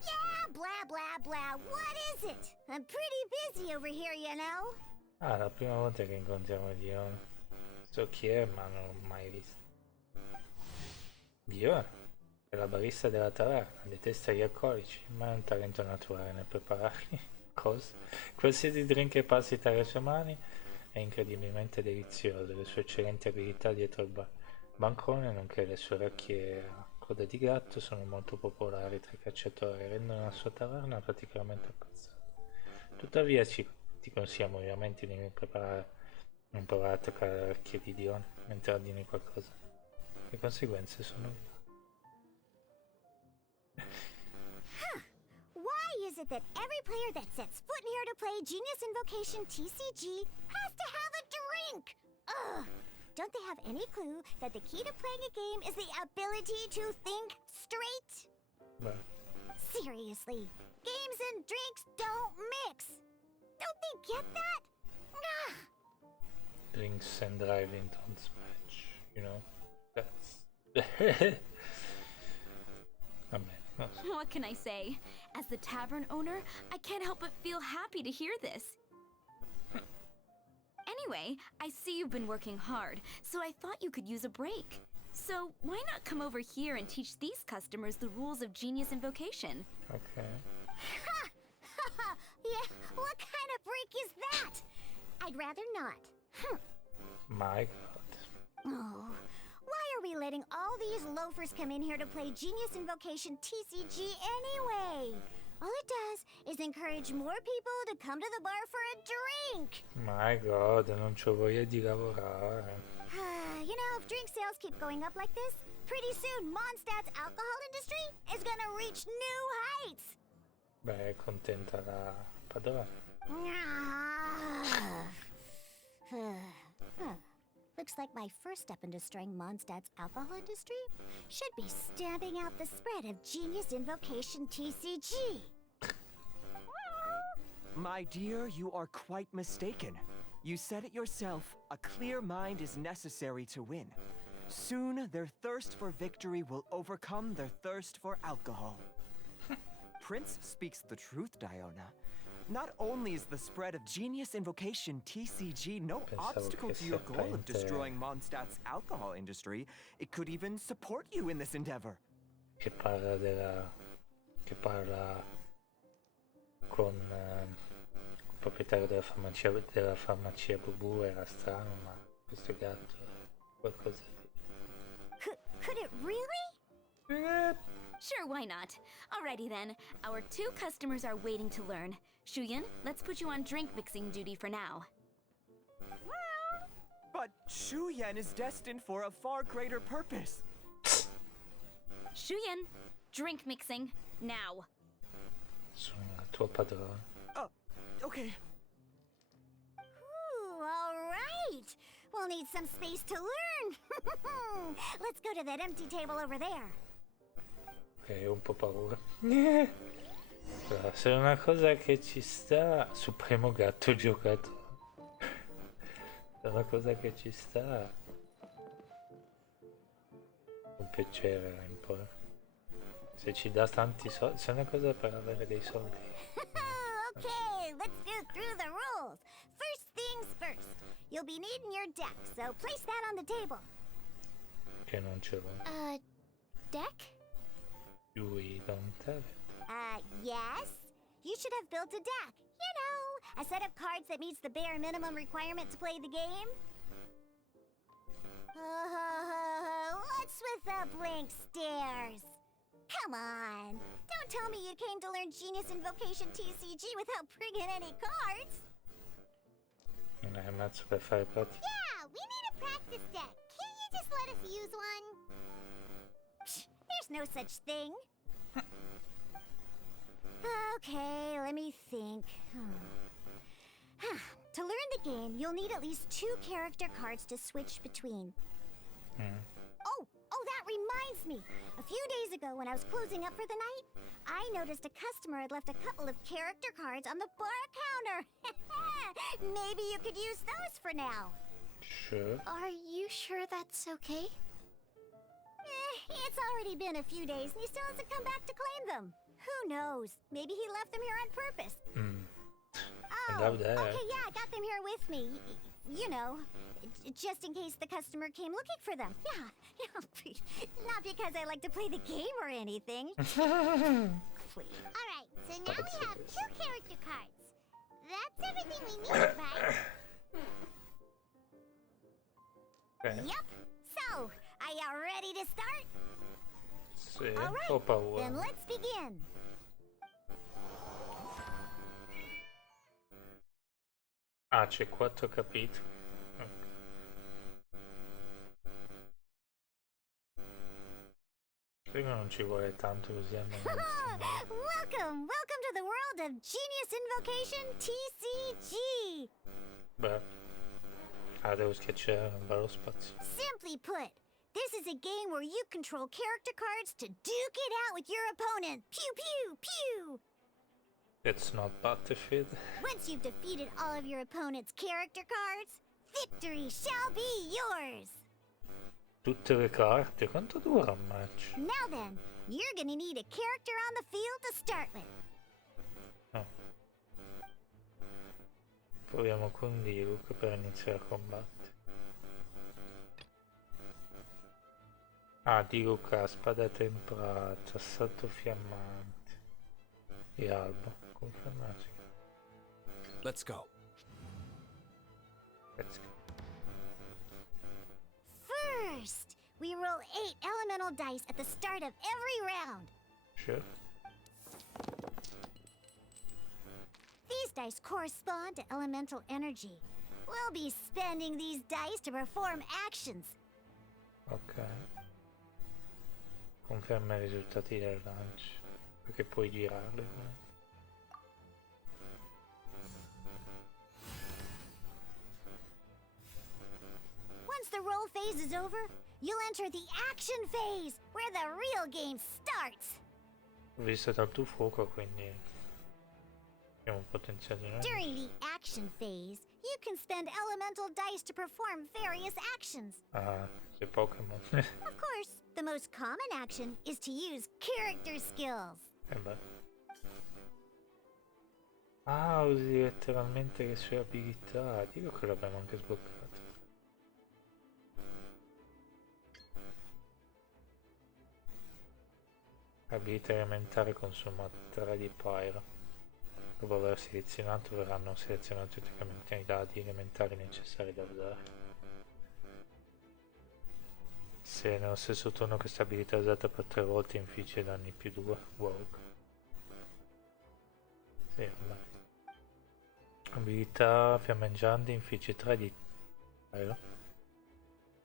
Yeah, blah, blah, blah. What is it? I'm pretty busy over here, you know. Ah, la prima volta che incontriamo Dion. So chi è, ma non l'ho mai visto. Dion è la barista della taverna, detesta gli alcolici, ma è un talento naturale nel prepararli. Cosa? Qualsiasi drink che passi tra le sue mani è incredibilmente delizioso. Le sue eccellenti abilità dietro il bancone, nonché le sue orecchie a coda di gatto, sono molto popolari tra i cacciatori e rendono la sua taverna praticamente apprezzata. Tuttavia ti consigliamo ovviamente di non provare a toccare le orecchie di Dion mentre ordini qualcosa. Le conseguenze sono... Why is it that every player that sets foot in here to play Genius Invocation TCG has to have a drink? Ugh! Don't they have any clue that the key to playing a game is the ability to think straight? Beh, Seriously, games and drinks don't mix. Don't they get that? Ugh. drinks and driving don't match, you know? That's... Vabbè. What can I say? As the tavern owner, I can't help but feel happy to hear this. Anyway, I see you've been working hard, so I thought you could use a break. So why not come over here and teach these customers the rules of Genius Invocation? Okay. Yeah, what kind of break is that? I'd rather not. My god. Oh, why are we letting all these loafers come in here to play Genius Invocation TCG anyway? All it does is encourage more people to come to the bar for a drink. My god, non c'ho voglia di lavorare. You know, if drink sales keep going up like this, pretty soon Mondstadt's alcohol industry is gonna reach new heights. Beh, è contenta la padrona. Looks like my first step in destroying Mondstadt's alcohol industry should be stamping out the spread of Genius Invocation TCG. My dear, you are quite mistaken. You said it yourself, a clear mind is necessary to win. Soon, their thirst for victory will overcome their thirst for alcohol. Prince speaks the truth, Diona. Not only is the spread of Genius Invocation TCG no obstacle to your goal of destroying Mondstadt's alcohol industry, it could even support you in this endeavor. Che parla con il proprietario della farmacia Bubu, era strano, ma questo gatto qualcosa di... Could it really? Sure, why not? Alrighty then. Our 2 customers are waiting to learn. Shuyan, let's put you on drink mixing duty for now. But Shuyan is destined for a far greater purpose. Shuyan, drink mixing, now. Sono la tua padrona. Okay. Ooh, all right. We'll need some space to learn. Let's go to that empty table over there. Ok, ho un po' paura. Allora, se è una cosa che ci sta, Supremo Gatto Giocatore. Se è una cosa che ci sta, un piacere un po'. Se ci dà tanti soldi, se è una cosa per avere dei soldi. Okay, let's go through the rules. First things first. You'll be needing your deck, so place that on the table. Che non ce l'ho. Deck? We don't have it. Yes. You should have built a deck. You know, a set of cards that meets the bare minimum requirement to play the game. What's with the blank stares? Come on. Don't tell me you came to learn Genius Invocation TCG without bringing any cards. Non hai mazzo per fare pratica. Yeah, we need a practice deck. Can't you just let us use one? Psh, there's no such thing. Okay, let me think. To learn the game, you'll need at least 2 character cards to switch between. Oh, that reminds me. A few days ago, when I was closing up for the night, I noticed a customer had left a couple of character cards on the bar counter. Maybe you could use those for now. Sure. Are you sure that's okay? It's already been a few days and he still hasn't come back to claim them. Who knows? Maybe he left them here on purpose. Oh, okay, yeah, I got them here with me. You know, just in case the customer came looking for them. Yeah, not because I like to play the game or anything. Please. Alright, so now we have 2 character cards. That's everything we need, right? Okay. Yep. So, are you ready to start? Sì, All right, ho paura. then let's begin. Ah, c'è 4 capitoli. Prima non ci vuole tanto, così almeno. Welcome to the world of Genius Invocation TCG. Beh, devo schiacciare, non va lo spazio. Simply put, this is a game where you control character cards to duke it out with your opponent. Pew pew pew. It's not Battlefield. Once you've defeated all of your opponent's character cards, victory shall be yours. Tutte le carte, quanto dura un match? Now then, You're gonna need a character on the field to start with. Oh. Proviamo con Diluc per iniziare a combattere. Ah, Diluc ha spada temprata, assalto fiammante e albo. Confermato. Let's go. Let's go. First, we roll 8 elemental dice at the start of every round. Sure. These dice correspond to elemental energy. We'll be spending these dice to perform actions. Ok. Conferma i risultati del lancio. Perché puoi girarli. Once the roll phase is over, you'll enter the action phase, where the real game starts. Ho visto dal tuo fuoco, quindi abbiamo potenziato noi. During the action phase, you can spend elemental dice to perform various actions. Ah, sei Pokémon. Of course, the most common action is to use character skills. Beh. Ah, usi letteralmente le sue abilità. Dico che l'abbiamo anche sbloccato. Abilità elementare consuma 3 di Pyro. Dopo aver selezionato verranno selezionati tutti i dati elementari necessari da usare. Se nello stesso turno questa abilità è usata per 3 volte infligge danni più 2. Wow. Sì, vabbè. Abilità fiammeggiante infligge 3 di Pyro.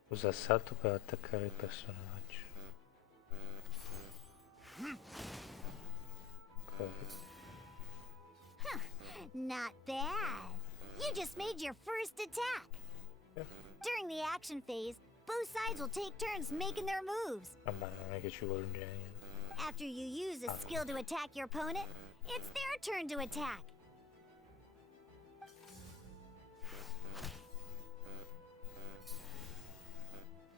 Usa assalto per attaccare il personaggio. Not bad. You just made your first attack. Yeah. During the action phase, both sides will take turns making their moves. Vabbè, non è che ci vuole un genio. After you use a skill to attack your opponent, it's their turn to attack.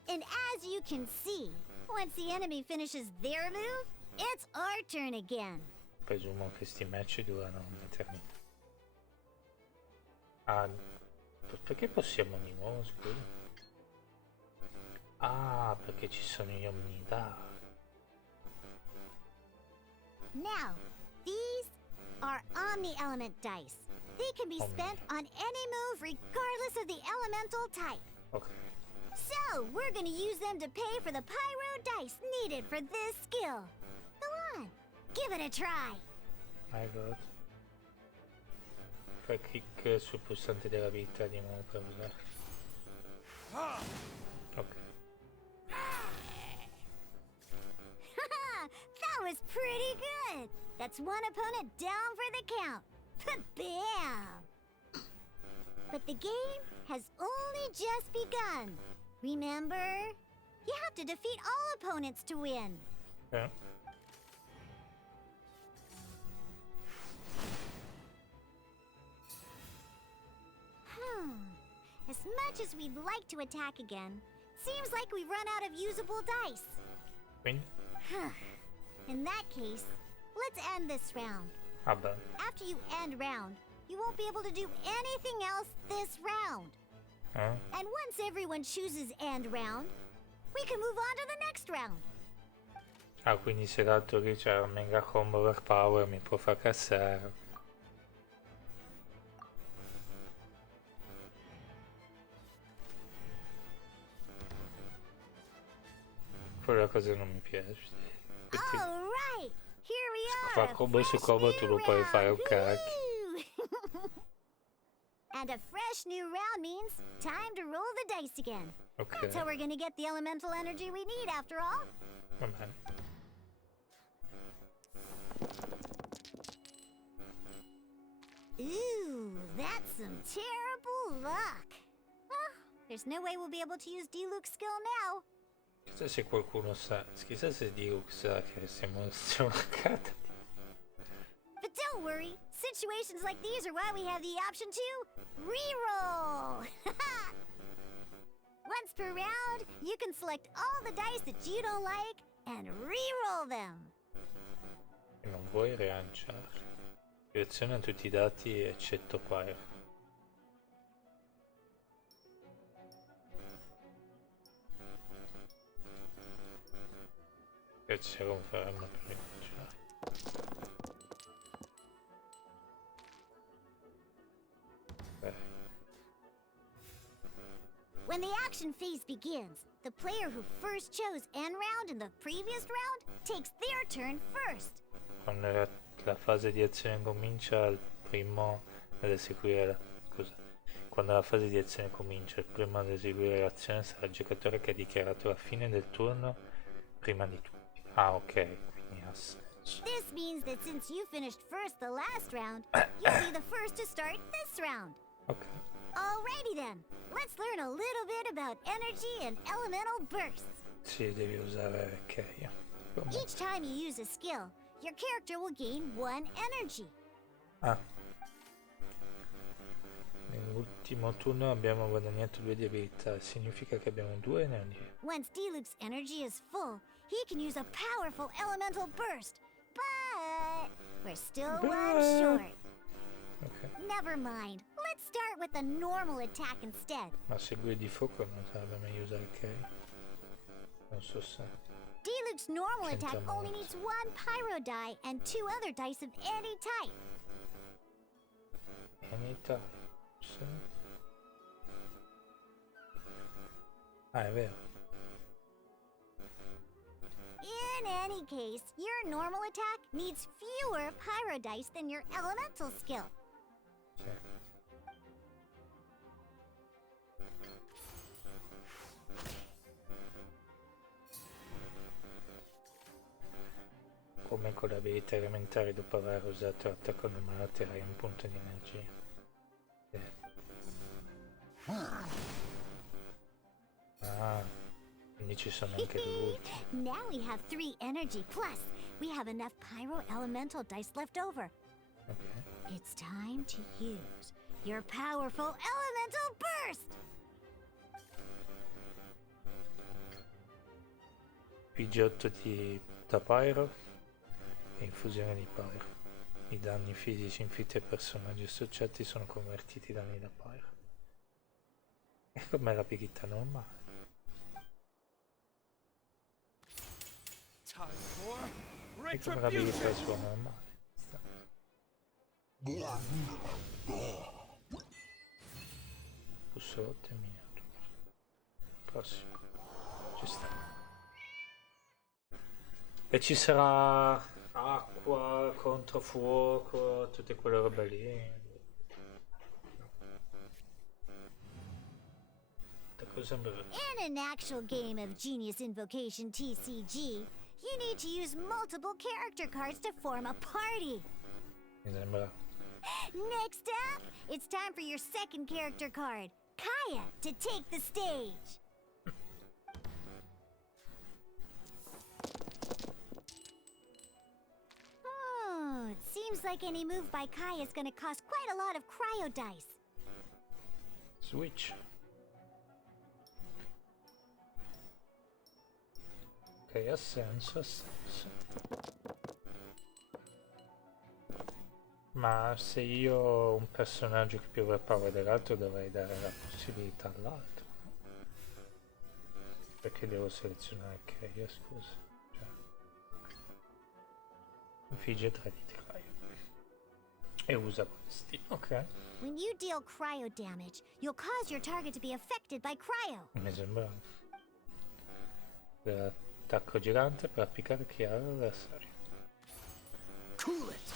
And as you can see, once the enemy finishes their move, it's our turn again. Presumo che sti match durano un'eternità. Ah, perché possiamo di nuovo, scusa? Ah, perché ci sono gli omnidà. Now, these are Omni-Element dice. They can be spent on any move regardless of the elemental type. Ok. So, we're gonna use them to pay for the pyro dice needed for this skill. Go on, give it a try. My god. Fai clic sul pulsante dell'abilità di nuovo per usare. Ok. That was pretty good. That's one opponent down for the count. Bam! But the game has only just begun. Remember? You have to defeat all opponents to win. Yeah. As much as we'd like to attack again, seems like we've run out of usable dice. Quindi? In that case, let's end this round. Vabbè. After you end round, you won't be able to do anything else this round. Eh? And once everyone chooses end round, we can move on to the next round. Ah, quindi se l'altro lì c'è un mega combo overpower mi può far cassare. Quella cosa non mi piace. All right, here we Fa are. combo su combo tu lo puoi fare un cacchio. And a fresh new round means time to roll the dice again. Ok. That's how we're gonna get the elemental energy we need after all. Va bene. Ooh, that's some terrible luck. Well, there's no way we'll be able to use Diluc's skill now. Chissà se qualcuno sa. Chissà se Dio sa che siamo marcati. But don't worry, situations like these are why we have the option to re-roll. Once per round, you can select all the dice that you don't like and re-roll them. E non vuoi rilanciarli. Seleziona tutti i dati eccetto Pyro. E ci conferma per rilanciare. When the action phase begins, the player who first chose N round in the previous round takes their turn first. Quando la fase di azione comincia, il primo ad eseguire Quando la fase di azione comincia, il primo ad eseguire l'azione sarà il giocatore che ha dichiarato la fine del turno prima di tutti. Ah, ok, quindi ha senso. This means that since you finished first the last round, you'll be the first to start this round. Ok. Alrighty then, let's learn a little bit about energy and elemental bursts. Sì, devi usare Keia. Each time you use a skill, your character will gain 1 energy. Ah. Nell'ultimo turno abbiamo guadagnato 2 di abilità, significa che abbiamo 2 energie. Once Diluc's energy is full, he can use a powerful elemental burst. But we're still one short. Ok. Never mind. Let's start with the normal attack instead. Ma se guidi di fuoco non sarebbe meglio usare Keia? Non so se... Diluc's normal C'entra attack only molto. needs 1 pyro die and 2 other dice of any type. Unità. Sì. Ah, è vero. In any case, your normal attack needs fewer pyro dice than your elemental skill. Sì. Come con le abilità elementari, dopo aver usato l'attacco normale otterrai un punto di energia. Ah, quindi ci sono anche due ultimi. Now we have 3 energy plus. We have enough pyro elemental dice left over. Ok. It's time to use your powerful elemental burst. PG8 da Pyro e infusione di Pyro. I danni fisici inflitti ai personaggi associati sono convertiti in danni da Pyro. E come la picchetta normale. Time for E come la picchetta retribution. sua normale. Posso terminato. Prossimo. Ci sta. E ci sarà acqua contro fuoco, tutte quelle robe lì. Da cosa sembra? In an actual game of Genius Invocation TCG, you need to use multiple character cards to form a party. Mi sembra. Next up, it's time for your second character card, Kaya, to take the stage. Oh, it seems like any move by Kaya is going to cost quite a lot of cryo dice. Switch. Ok, ha senso, ha senso. Ma se io ho un personaggio che più overpower dell'altro dovrei dare la possibilità all'altro. Perché devo selezionare Keia, scusa. Cioè. Figge 3 di Traio. E usa questi, ok. When you deal cryo damage, you'll cause your target to be affected by cryo. Mi sembra l'attacco gigante per applicare chiaro all'avversario. Cool it.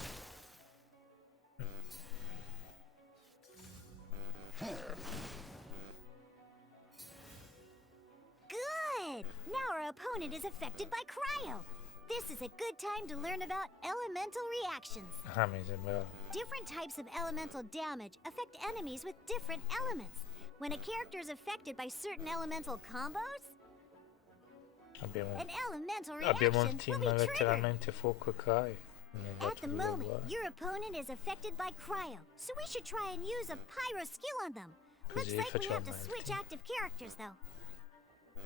Good! Now our opponent is affected by cryo. This is a good time to learn about elemental reactions. Ah, mi sembra. Different types of elemental damage affect enemies with different elements. When a character is affected by certain elemental combos, Abbiamo an elemental Abbiamo reaction un team will be triggered. letteralmente fuoco e Kai. At the moment, your opponent is affected by cryo, so we should try and use a pyro skill on them. Looks Così like we facciamo have to il switch team. active characters, though.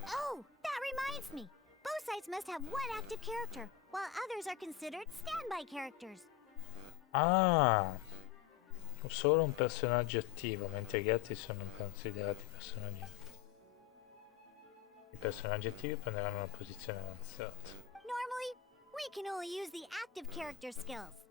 Oh, that reminds me. Both sites must have one active character, while others are considered standby characters. Ah, solo un personaggio attivo, mentre gli altri sono considerati personaggi. I personaggi attivi prenderanno una posizione avanzata. Normally, we can only use the active character skills.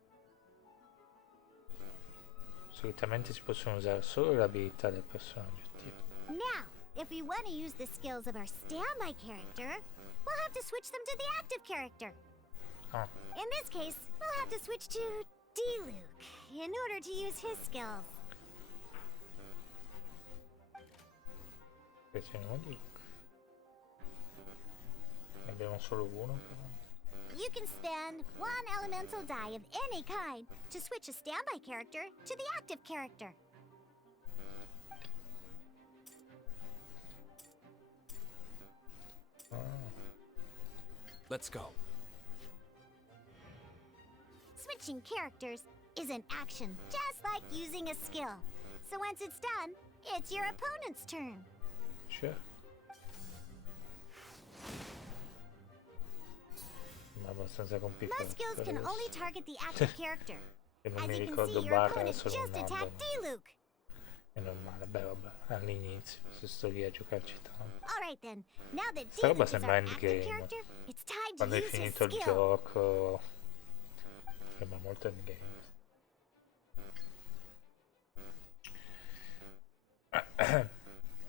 Solitamente si possono usare solo le abilità del personaggio attivo. Now, if we want to use the skills of our standby character, we'll have to switch them to the active character. Ah, In this case, we'll have to switch to D-Luke in order to use his skills. vediamo di. Ne abbiamo solo uno però. You can spend one elemental die of any kind to switch a standby character to the active character. Let's go. Switching characters is an action, just like using a skill. So once it's done, it's your opponent's turn. C'è. Ma abbastanza complicato. Most skills per can adesso. only target the active character. E non As mi you can ricordo see, your barra opponent solo just un attacked nome. D-Luke. È normale, beh vabbè, all'inizio, se sto lì a giocarci tanto. Alright then, now that Sta roba D-Luke is sembra our active endgame. character, it's time to Quando hai use his finito il skill. gioco, sembra molto endgame.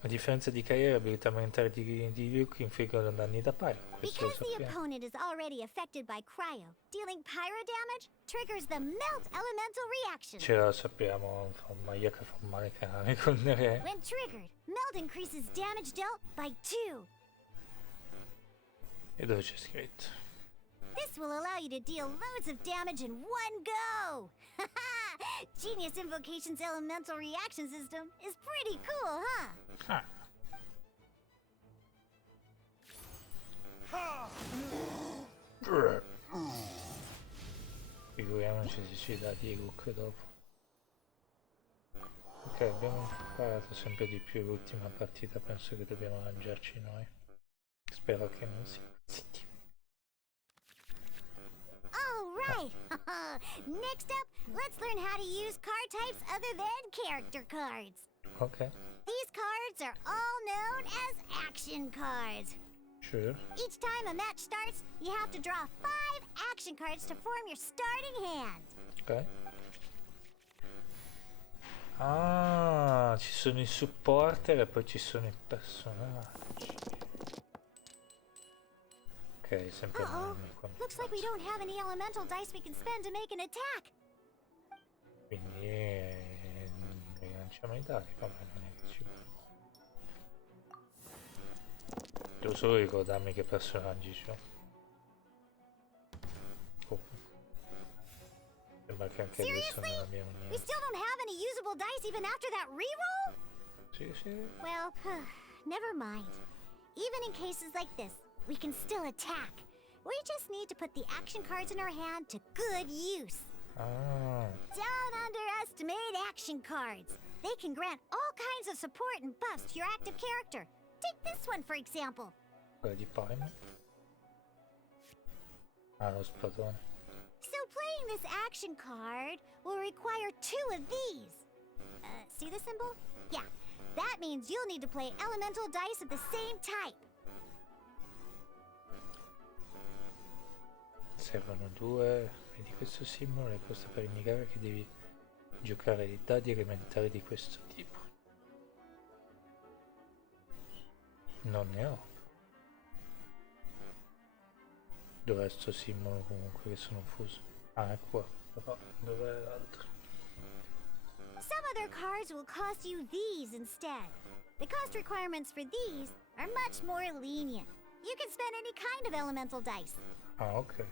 A differenza di Kairi, le abilità mentali di Luke infliggono danni da pyro. Questo lo Because the sappiamo. opponent is already affected by cryo, dealing pyro damage triggers the melt elemental reaction. Ce lo sappiamo, fa un maia che fa un male cane con il re. When triggered, melt increases damage dealt by 2. E dove c'è scritto? This will allow you to deal loads of damage in one go. Genius Invocation's elemental reaction system is pretty cool, huh? Ah. Figuriamoci se ci dà di Luke dopo. Ok, abbiamo imparato sempre di più l'ultima partita, penso che dobbiamo mangiarci noi. Spero che non sia zitti. Alright! Next up, let's learn how to use card types other than character cards. Ok, These cards are all known as action cards. sure. Each time a match starts, you have to draw 5 action cards to form your starting hand. Ok. Ah, ci sono i supporter e poi ci sono i personaggi. Ok, sempre Uh-oh. nemmeno qua. Looks like we don't have any elemental dice we can spend to make an attack. Quindi rilanciamo i dadi, vabbè, non è che ci vuole. Devo solo ricordarmi che personaggi c'ho. Comunque. Sembra che anche adesso non Seriously? abbiamo We niente. still don't have any usable dice even after that reroll? Sì, sì. Well, never mind. Even in cases like this, we can still attack. We just need to put the action cards in our hand to good use. Ah, Don't underestimate action cards. They can grant all kinds of support and buffs to your active character. Take this one, for example. quella di Paimon. Ah, lo spadone. So playing this action card will require 2 of these. See the symbol? Yeah, that means you'll need to play elemental dice of the same type. Servono 2. Vedi questo simbolo e questo per indicare che devi giocare di dadi elementari di questo tipo. Non ne ho. Dov'è sto simbolo comunque che sono fuso? Ah, è qua. Però dov'è l'altro? Some other cards will cost you these instead. The cost requirements for these are much more lenient. You can spend any kind of elemental dice. Ah, ok.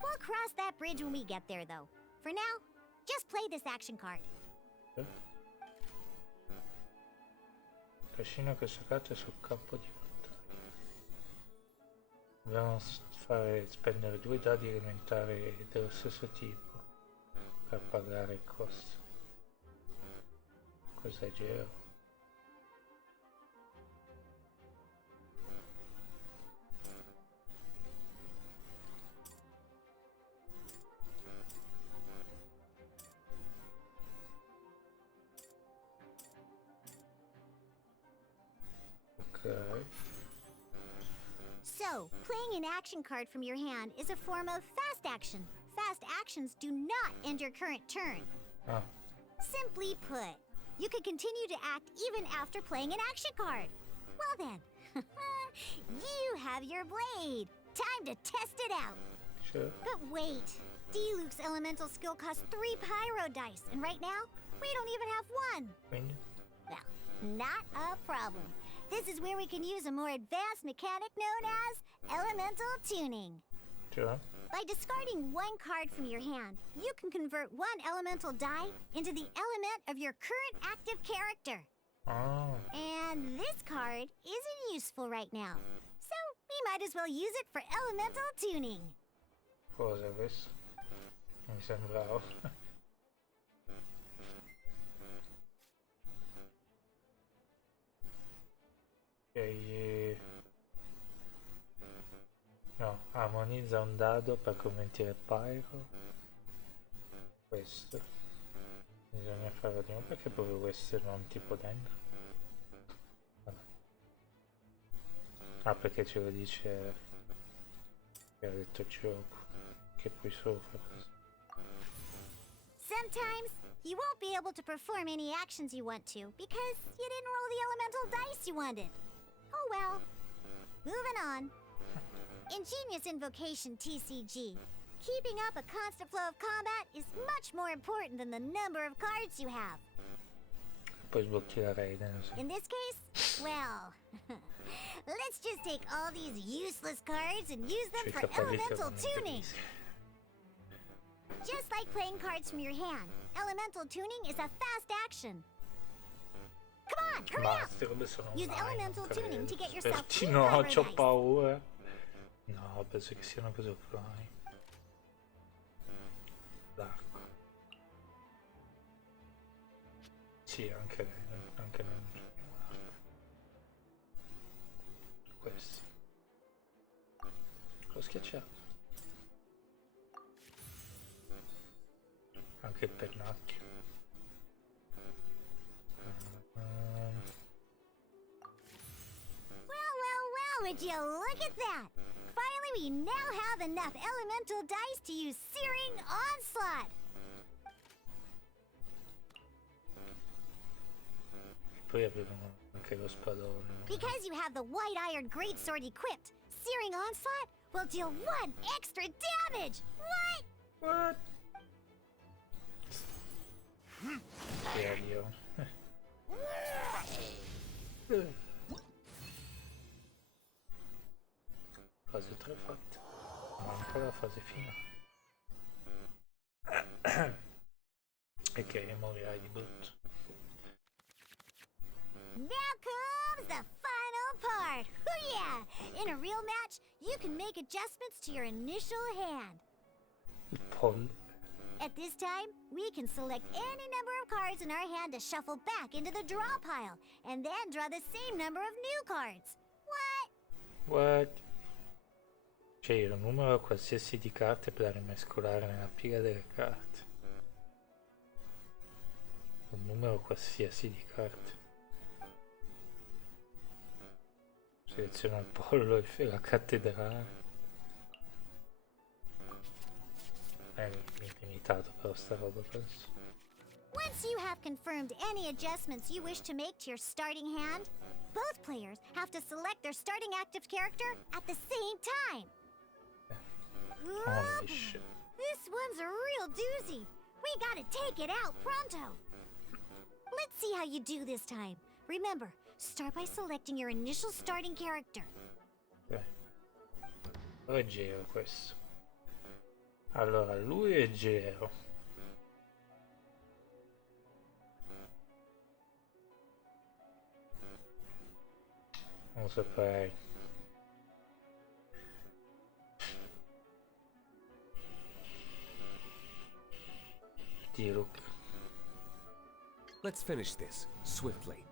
We'll cross that bridge when we get there, though. For now, just play this action card. Trascina questa carta sul campo di battaglia. Dobbiamo spendere 2 dadi elementari dello stesso tipo per pagare il costo. Cos'è Geo? So, playing an action card from your hand is a form of fast action. Fast actions do not end your current turn. Ah, Simply put, you can continue to act even after playing an action card. Well then, you have your blade. Time to test it out. sure. But wait, D-Luke's elemental skill costs 3 pyro dice, and right now, we don't even have 1. Quindi, Well, not a problem. This is where we can use a more advanced mechanic known as elemental tuning. sure. By discarding 1 card from your hand, you can convert 1 elemental die into the element of your current active character. Ah, And this card isn't useful right now, so we might as well use it for elemental tuning. cosa questo? Mi sembrava. No, armonizza un dado per convertire pyro. Questo. Bisogna fare prima perché proprio questo non tipo dentro. Vabbè. Ah, perché ce lo dice che ha detto gioco che puoi solo fare così. Sometimes you won't be able to perform any actions you want to because you didn't roll the elemental dice you wanted. Oh well. Moving on. Ingenious Invocation TCG. Keeping up a constant flow of combat is much more important than the number of cards you have. Poi sblocchi la Raiden. In this case, well, let's just take all these useless cards and use them for elemental tuning. Just like playing cards from your hand, elemental tuning is a fast action. Come on, hurry up! Queste robe sono Use online, elemental non tuning credo. to get yourself Sperti 2 no, pyro c'ho dice. paura. No, penso che siano cose offline. D'acqua. Sì, anche lei. Questo. L'ho schiacciato. Anche il pennacchio. Well, would you look at that? Finally, we now have enough elemental dice to use Searing Onslaught. Poi avevano anche lo spadone. Because you have the White-Iron Greatsword equipped, Searing Onslaught will deal 1 extra damage! What? What? Serio? Fase 3 fatta. Manca la fase finale. E che morirai di brutto. Now comes the final part! Hoo-yeah! In a real match, you can make adjustments to your initial hand. Il pollo. At this time, we can select any number of cards in our hand to shuffle back into the draw pile, and then draw the same number of new cards. What? What? Scegli un numero qualsiasi di carte per rimescolare nella pila delle carte. Un numero qualsiasi di carte. Seleziona il pollo e la cattedrale. È limitato però sta roba penso. Once you have confirmed any adjustments you wish to make to your starting hand, both players have to select their starting active character at the same time. Holy shit. This one's a real doozy. We gotta take it out pronto. Let's see how you do this time. Remember, start by selecting your initial starting character. Dove è Geo questo? Allora, lui è Geo. Non saprei. Look. Let's finish this swiftly.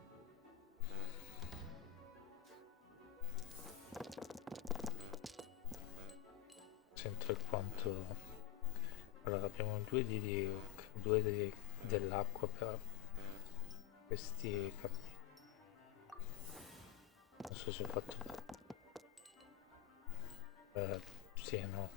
Sento quanto. Allora abbiamo 2 di Dirk, 2 dell'acqua per questi capi. Non so se ho fatto. Sì, no.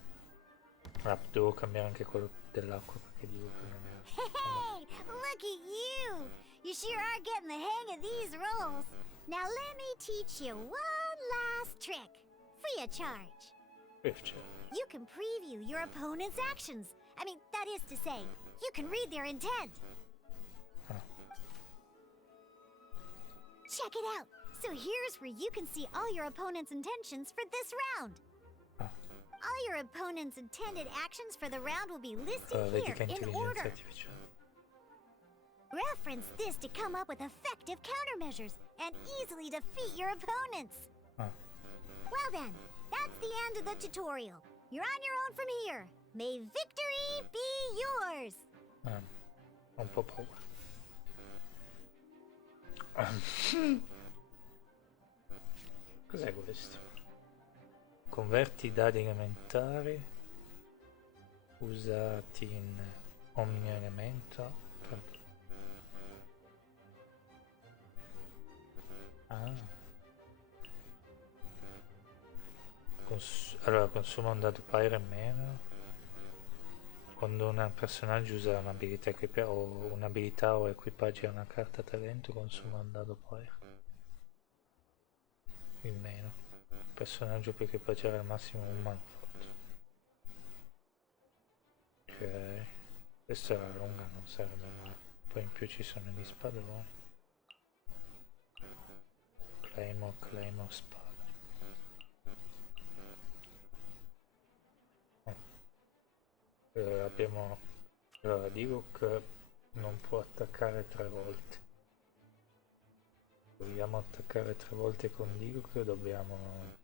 Devo cambiare anche quello dell'acqua perché dico che non è. Hey, look at you! You sure are getting the hang of these rolls. Now let me teach you one last trick, free of charge. You can preview your opponent's actions. I mean, that is to say, you can read their intent. Check it out. So here's where you can see all your opponent's intentions for this round. All your opponent's intended actions for the round will be listed here in order. Reference this to come up with effective countermeasures and easily defeat your opponents. Well then, that's the end of the tutorial. You're on your own from here. May victory be yours. Ho un po' paura. Cos'è questo? Converti i dadi elementari usati in ogni elemento. Allora consuma un dado Pyre meno quando un personaggio usa un'abilità o un'abilità o equipaggia una carta talento, consuma un dado Pyre in meno. Il personaggio può equipaggiare al massimo un manforte. Ok, questa era lunga, non serve mai. Poi in più ci sono gli spadoni. Claymore, spada. Abbiamo... Allora, dico che non può attaccare 3 volte. Vogliamo attaccare 3 volte con Digo che dobbiamo...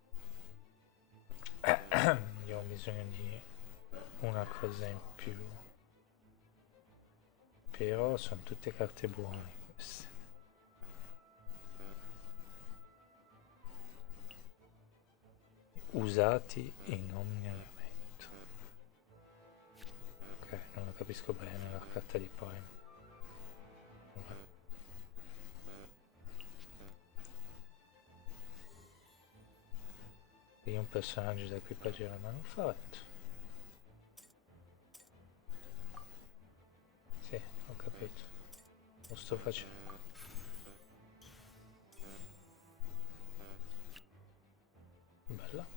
Abbiamo bisogno di una cosa in più. Però sono tutte carte buone queste. Usati in ogni elemento. Ok, non lo capisco bene la carta di poi. Io un personaggio da equipaggiare ma non fatto. Sì, ho capito. Lo sto facendo. Bella.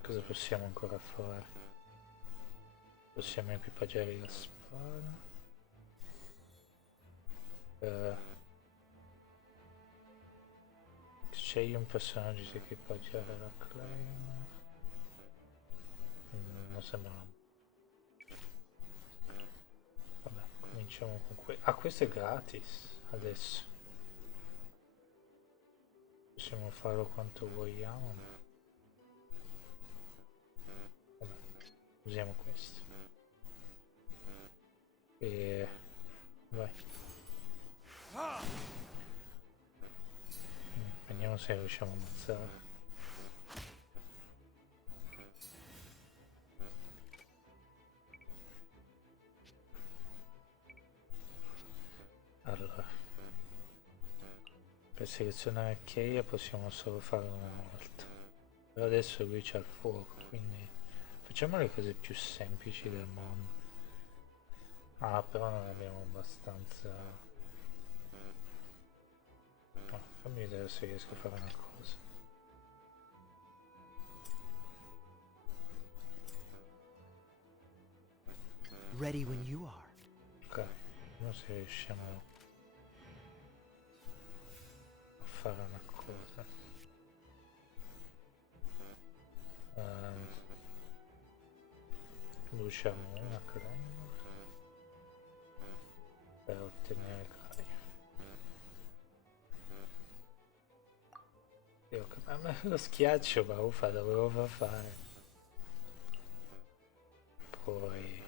Cosa possiamo ancora fare? Possiamo equipaggiare la spada. Scegli un personaggio da equipaggiare la Claymore. Non sembra una... Vabbè, cominciamo con questo. Ah, questo è gratis adesso. Possiamo farlo quanto vogliamo, ma... Vabbè, usiamo questo. E... vai. Vediamo se riusciamo a ammazzare. Allora, per selezionare Keia possiamo solo farlo una volta. Però adesso lui c'ha il fuoco, quindi facciamo le cose più semplici del mondo. Ah, però non abbiamo abbastanza... No, fammi vedere se riesco a fare una cosa. Ready when you are. Ok, vediamo se riusciamo a fare una cosa. Bruciamo una Claymore per ottenere Gaia. A me lo schiaccio, ma uffa, dovevo fare. Poi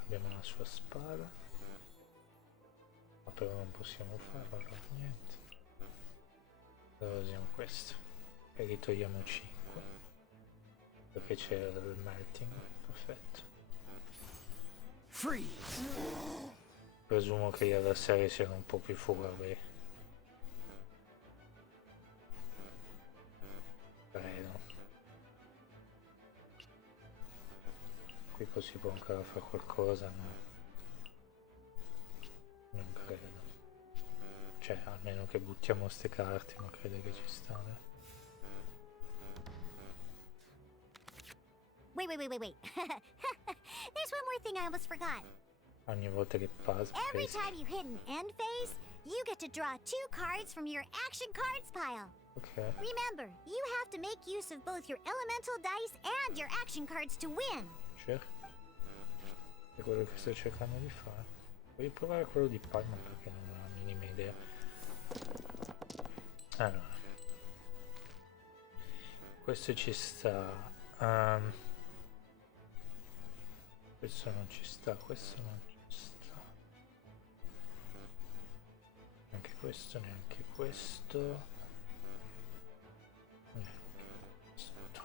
abbiamo la sua spada, ma però non possiamo farlo, allora niente. Allora usiamo questo e gli togliamo 5 perché c'è il melting, perfetto. Freeze! Presumo che gli avversari siano un po' più furbi. Ok, dopo si può ancora fare qualcosa, no? Non credo. Cioè, almeno che buttiamo ste carte, ma credo che ci stanno. Wait. There's one more thing I almost forgot. Ogni volta che passa. Every time you hit an end phase, you get to draw 2 cards from your action cards pile. Ok. Remember, you have to make use of both your elemental dice and your action cards to win. Certo. È quello che sto cercando di fare. Voglio provare quello di Palma perché non ho la minima idea. Allora. Questo ci sta. Questo non ci sta, questo non ci sta. Neanche questo, neanche questo. Neanche questo.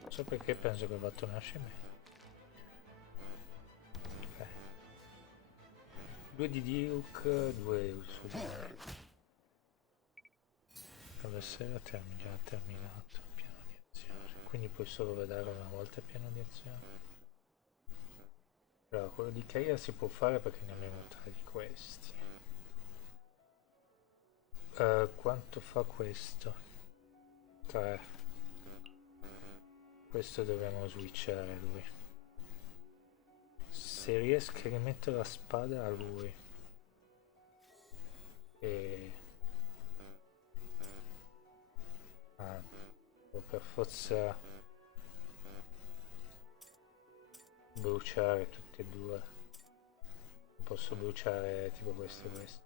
Non so perché penso che ho fatto una scimmia. Ok. 2 di Duke, 2 su. Avversario terminato. Piano di azione. Quindi puoi solo vedere una volta il piano di azione. Allora, quello di Keia si può fare perché ne abbiamo 3 di questi. Quanto fa questo? 3. Questo dobbiamo switchare lui. Se riesco a rimettere la spada a lui. E... devo per forza bruciare tutti e 2. Non posso bruciare tipo questo e questo.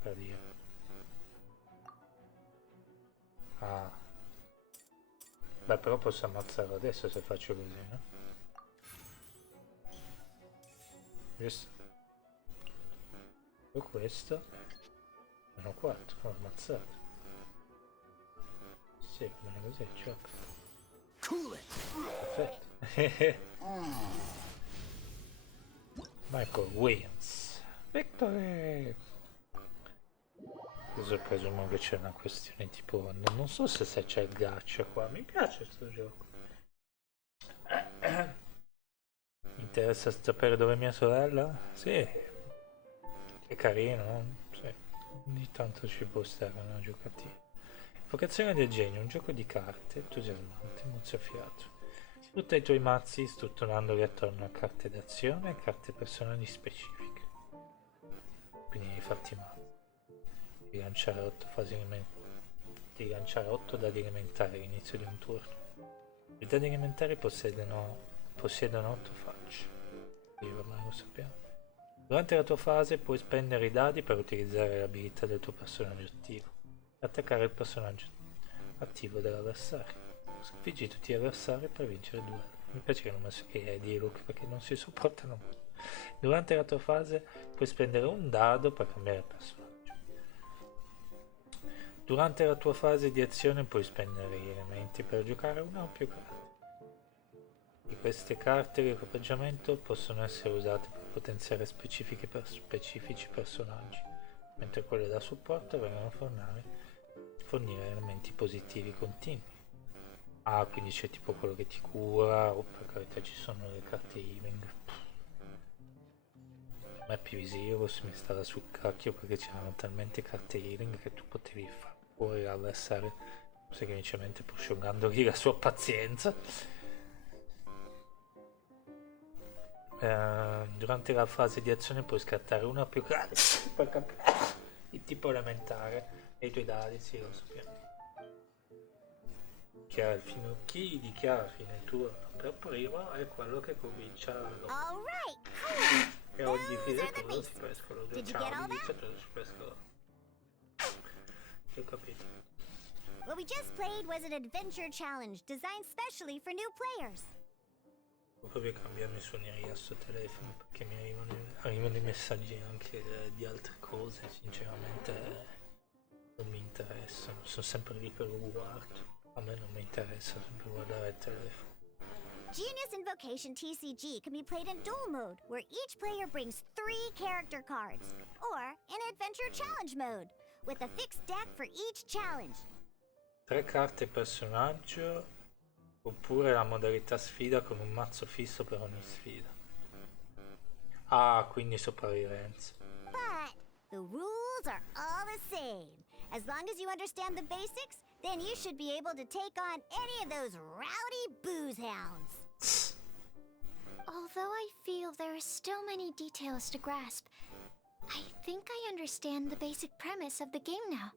Per dire. Beh, però posso ammazzarlo adesso se faccio così, no? Giusto? E questo. Meno 4, l'ho ammazzato. Sì, bene così, gioco. Perfetto. Michael wins. Victory! Adesso presumo che c'è una questione tipo... Non so se c'è il gacha qua. Mi piace questo gioco. Mi interessa sapere dove è mia sorella? Sì. È carino, sì. Ogni tanto ci può stare una giocatina. Vocazione del genio, un gioco di carte entusiasmante, mozzafiato. Sfrutta i tuoi mazzi strutturandoli attorno a carte d'azione e carte personali specifiche. Quindi devi farti mazzi. Devi lanciare 8 fasi devi lanciare 8 dadi elementari all'inizio di un turno. I dadi elementari possiedono 8 facce. Ormai lo sappiamo. Durante la tua fase puoi spendere i dadi per utilizzare l'abilità del tuo personaggio attivo. Attaccare il personaggio attivo dell'avversario. Sconfiggi tutti gli avversari per vincere il duello. Mi piace che non messo che è di look perché non si sopportano molto. Durante la tua fase puoi spendere un dado per cambiare personaggio. Durante la tua fase di azione puoi spendere gli elementi per giocare una o più carte. Di queste carte di equipaggiamento possono essere usate per potenziare specifici personaggi, mentre quelle da supporto vengono fornire elementi positivi continui. Quindi c'è tipo quello che ti cura, o per carità ci sono le carte healing. A me più Visirus mi stava sul cacchio perché c'erano talmente carte healing che tu potevi far fuori l'avversario semplicemente prosciugandogli la sua pazienza. Durante la fase di azione puoi scattare una o più carte per capire il tipo elementare e i tuoi dadi, sì, lo sappiamo. Chi dichiara fine turno per primo è quello che comincia e ogni fine turno si pescono 2 indicatori, si pescono. Ho capito. What we just played was an adventure challenge designed specially for new players. Devo proprio cambiarmi i suoneria sto telefono perché mi arrivano i messaggi anche di altre cose, sinceramente non mi interessano, sono sempre lì per lo guardo. A me non mi interessa sempre guardare il telefono. Genius Invocation TCG can be played in duel mode, where each player brings 3 character cards, or in adventure challenge mode, with a fixed deck for each challenge. 3 carte personaggio Oppure la modalità sfida con un mazzo fisso per ogni sfida. Ah, quindi sopravvivenza. But the rules are all the same. As long as you understand the basics, then you should be able to take on any of those rowdy booze hounds. Although I feel there are still many details to grasp, I think I understand the basic premise of the game now.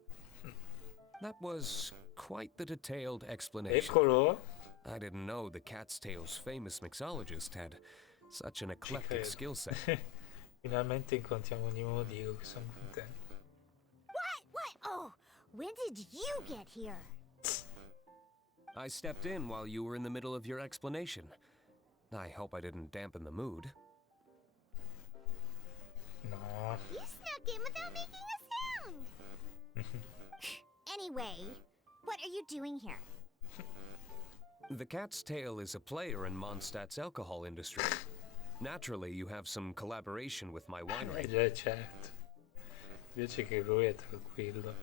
That was quite the detailed explanation. Eccolo. I didn't know the Cat's Tail's famous mixologist had such an eclectic skill set. Finalmente incontriamo di nuovo Dio, che sono contento. What? Oh, when did you get here? I stepped in while you were in the middle of your explanation. I hope I didn't dampen the mood. No. You snuck in without making a sound. Anyway, what are you doing here? The Cat's Tail is a player in Mondstadt's alcohol industry. Naturally, you have some collaboration with my winery. Certo. Invece che lui è tranquillo.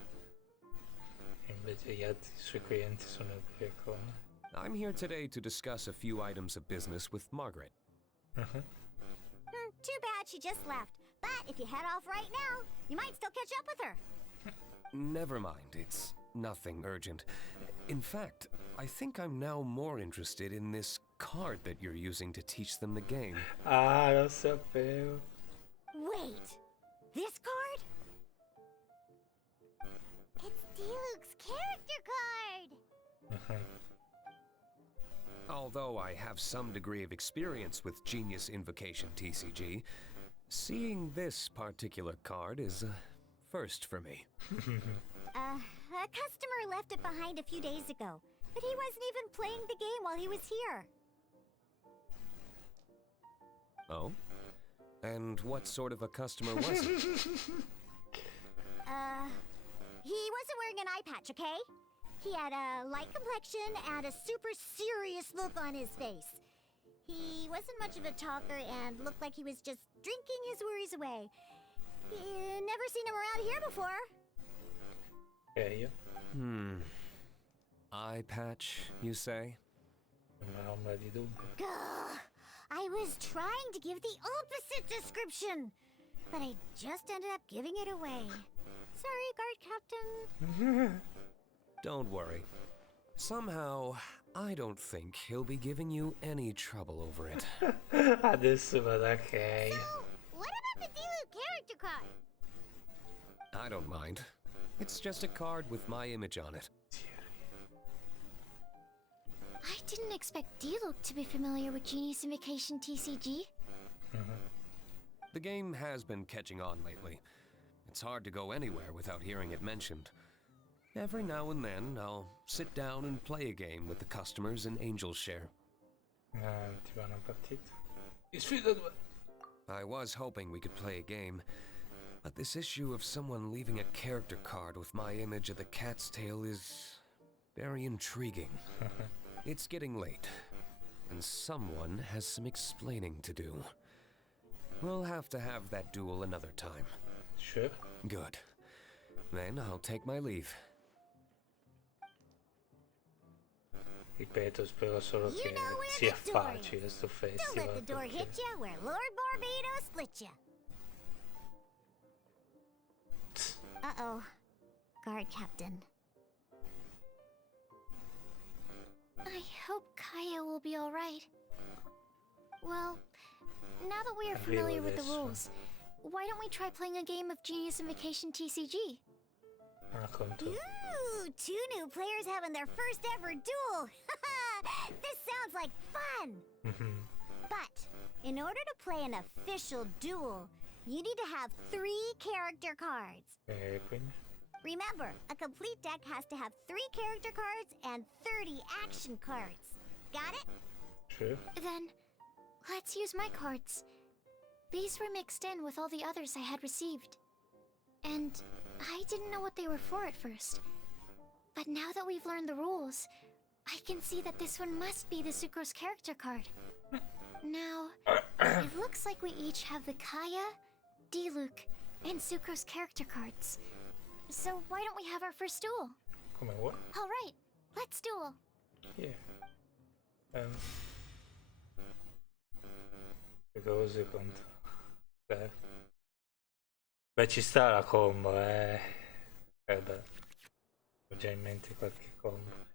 E invece gli altri suoi clienti sono ubriaconi. I'm here today to discuss a few items of business with Margaret. Too bad she just left. But if you head off right now, you might still catch up with her. Never mind, it's nothing urgent. In fact, I think I'm now more interested in this card that you're using to teach them the game. Ah, lo sapevo. Wait, this card? It's Diluc's character card! Although I have some degree of experience with Genius Invocation TCG, seeing this particular card is a first for me. A customer left it behind a few days ago, but he wasn't even playing the game while he was here. Oh? And what sort of a customer was he? He wasn't wearing an eye patch, okay? He had a light complexion and a super serious look on his face. He wasn't much of a talker and looked like he was just drinking his worries away. Never seen him around here before. Ok, Eye patch, you say? non ombra di dubbio. Gah, I was trying to give the opposite description, but I just ended up giving it away. Sorry, guard captain. Don't worry. Somehow, I don't think he'll be giving you any trouble over it. Adesso vado a Kay. So, what about the Diluc character card? I don't mind. It's just a card with my image on it. I didn't expect Diluc to be familiar with Genius Invocation TCG. The game has been catching on lately. It's hard to go anywhere without hearing it mentioned. Every now and then, I'll sit down and play a game with the customers in Angel's Share. Ti va una partita? Ti sfido due. I was hoping we could play a game, but this issue of someone leaving a character card with my image of the Cat's Tail is very intriguing. It's getting late, and someone has some explaining to do. We'll have to have that duel another time. Sure. Good. Then I'll take my leave. Ripeto, spero solo You che know where sia the door facile sto Don't let festival. the door perché- hit you where Lord Barbados split you. Uh-oh. Guard captain. I hope Kaya will be alright. Well, now that we are familiar with the rules, why don't we try playing a game of Genius Invocation TCG? Racconto. Ooh, two new players having their first ever duel. This sounds like fun. But in order to play an official duel, you need to have 3 character cards. E quindi? Remember, a complete deck has to have 3 character cards and 30 action cards. Got it? Sure. Then, let's use my cards. These were mixed in with all the others I had received. And I didn't know what they were for at first. But now that we've learned the rules, I can see that this one must be the Sucrose character card. Now, it looks like we each have the Kaya, Diluc, and Sucrose character cards. So why don't we have our first duel? Come vuoi? Alright, let's duel. Yeah. che cose contro. Beh, ci sta la combo, beh, ho già in mente qualche combo.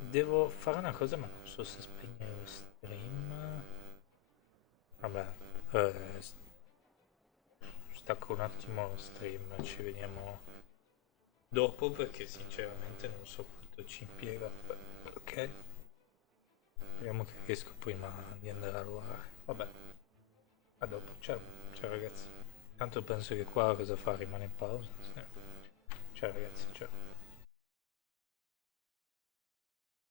Devo fare una cosa, ma non so se spegnere lo stream. Vabbè, stacco un attimo lo stream, ci vediamo dopo perché sinceramente non so quanto ci impiega. Ok? Speriamo che riesco prima di andare a lavorare. Vabbè, a dopo. Ciao, ciao ragazzi. Tanto penso che qua cosa fa? Rimane in pausa. Sì. Ciao ragazzi, ciao.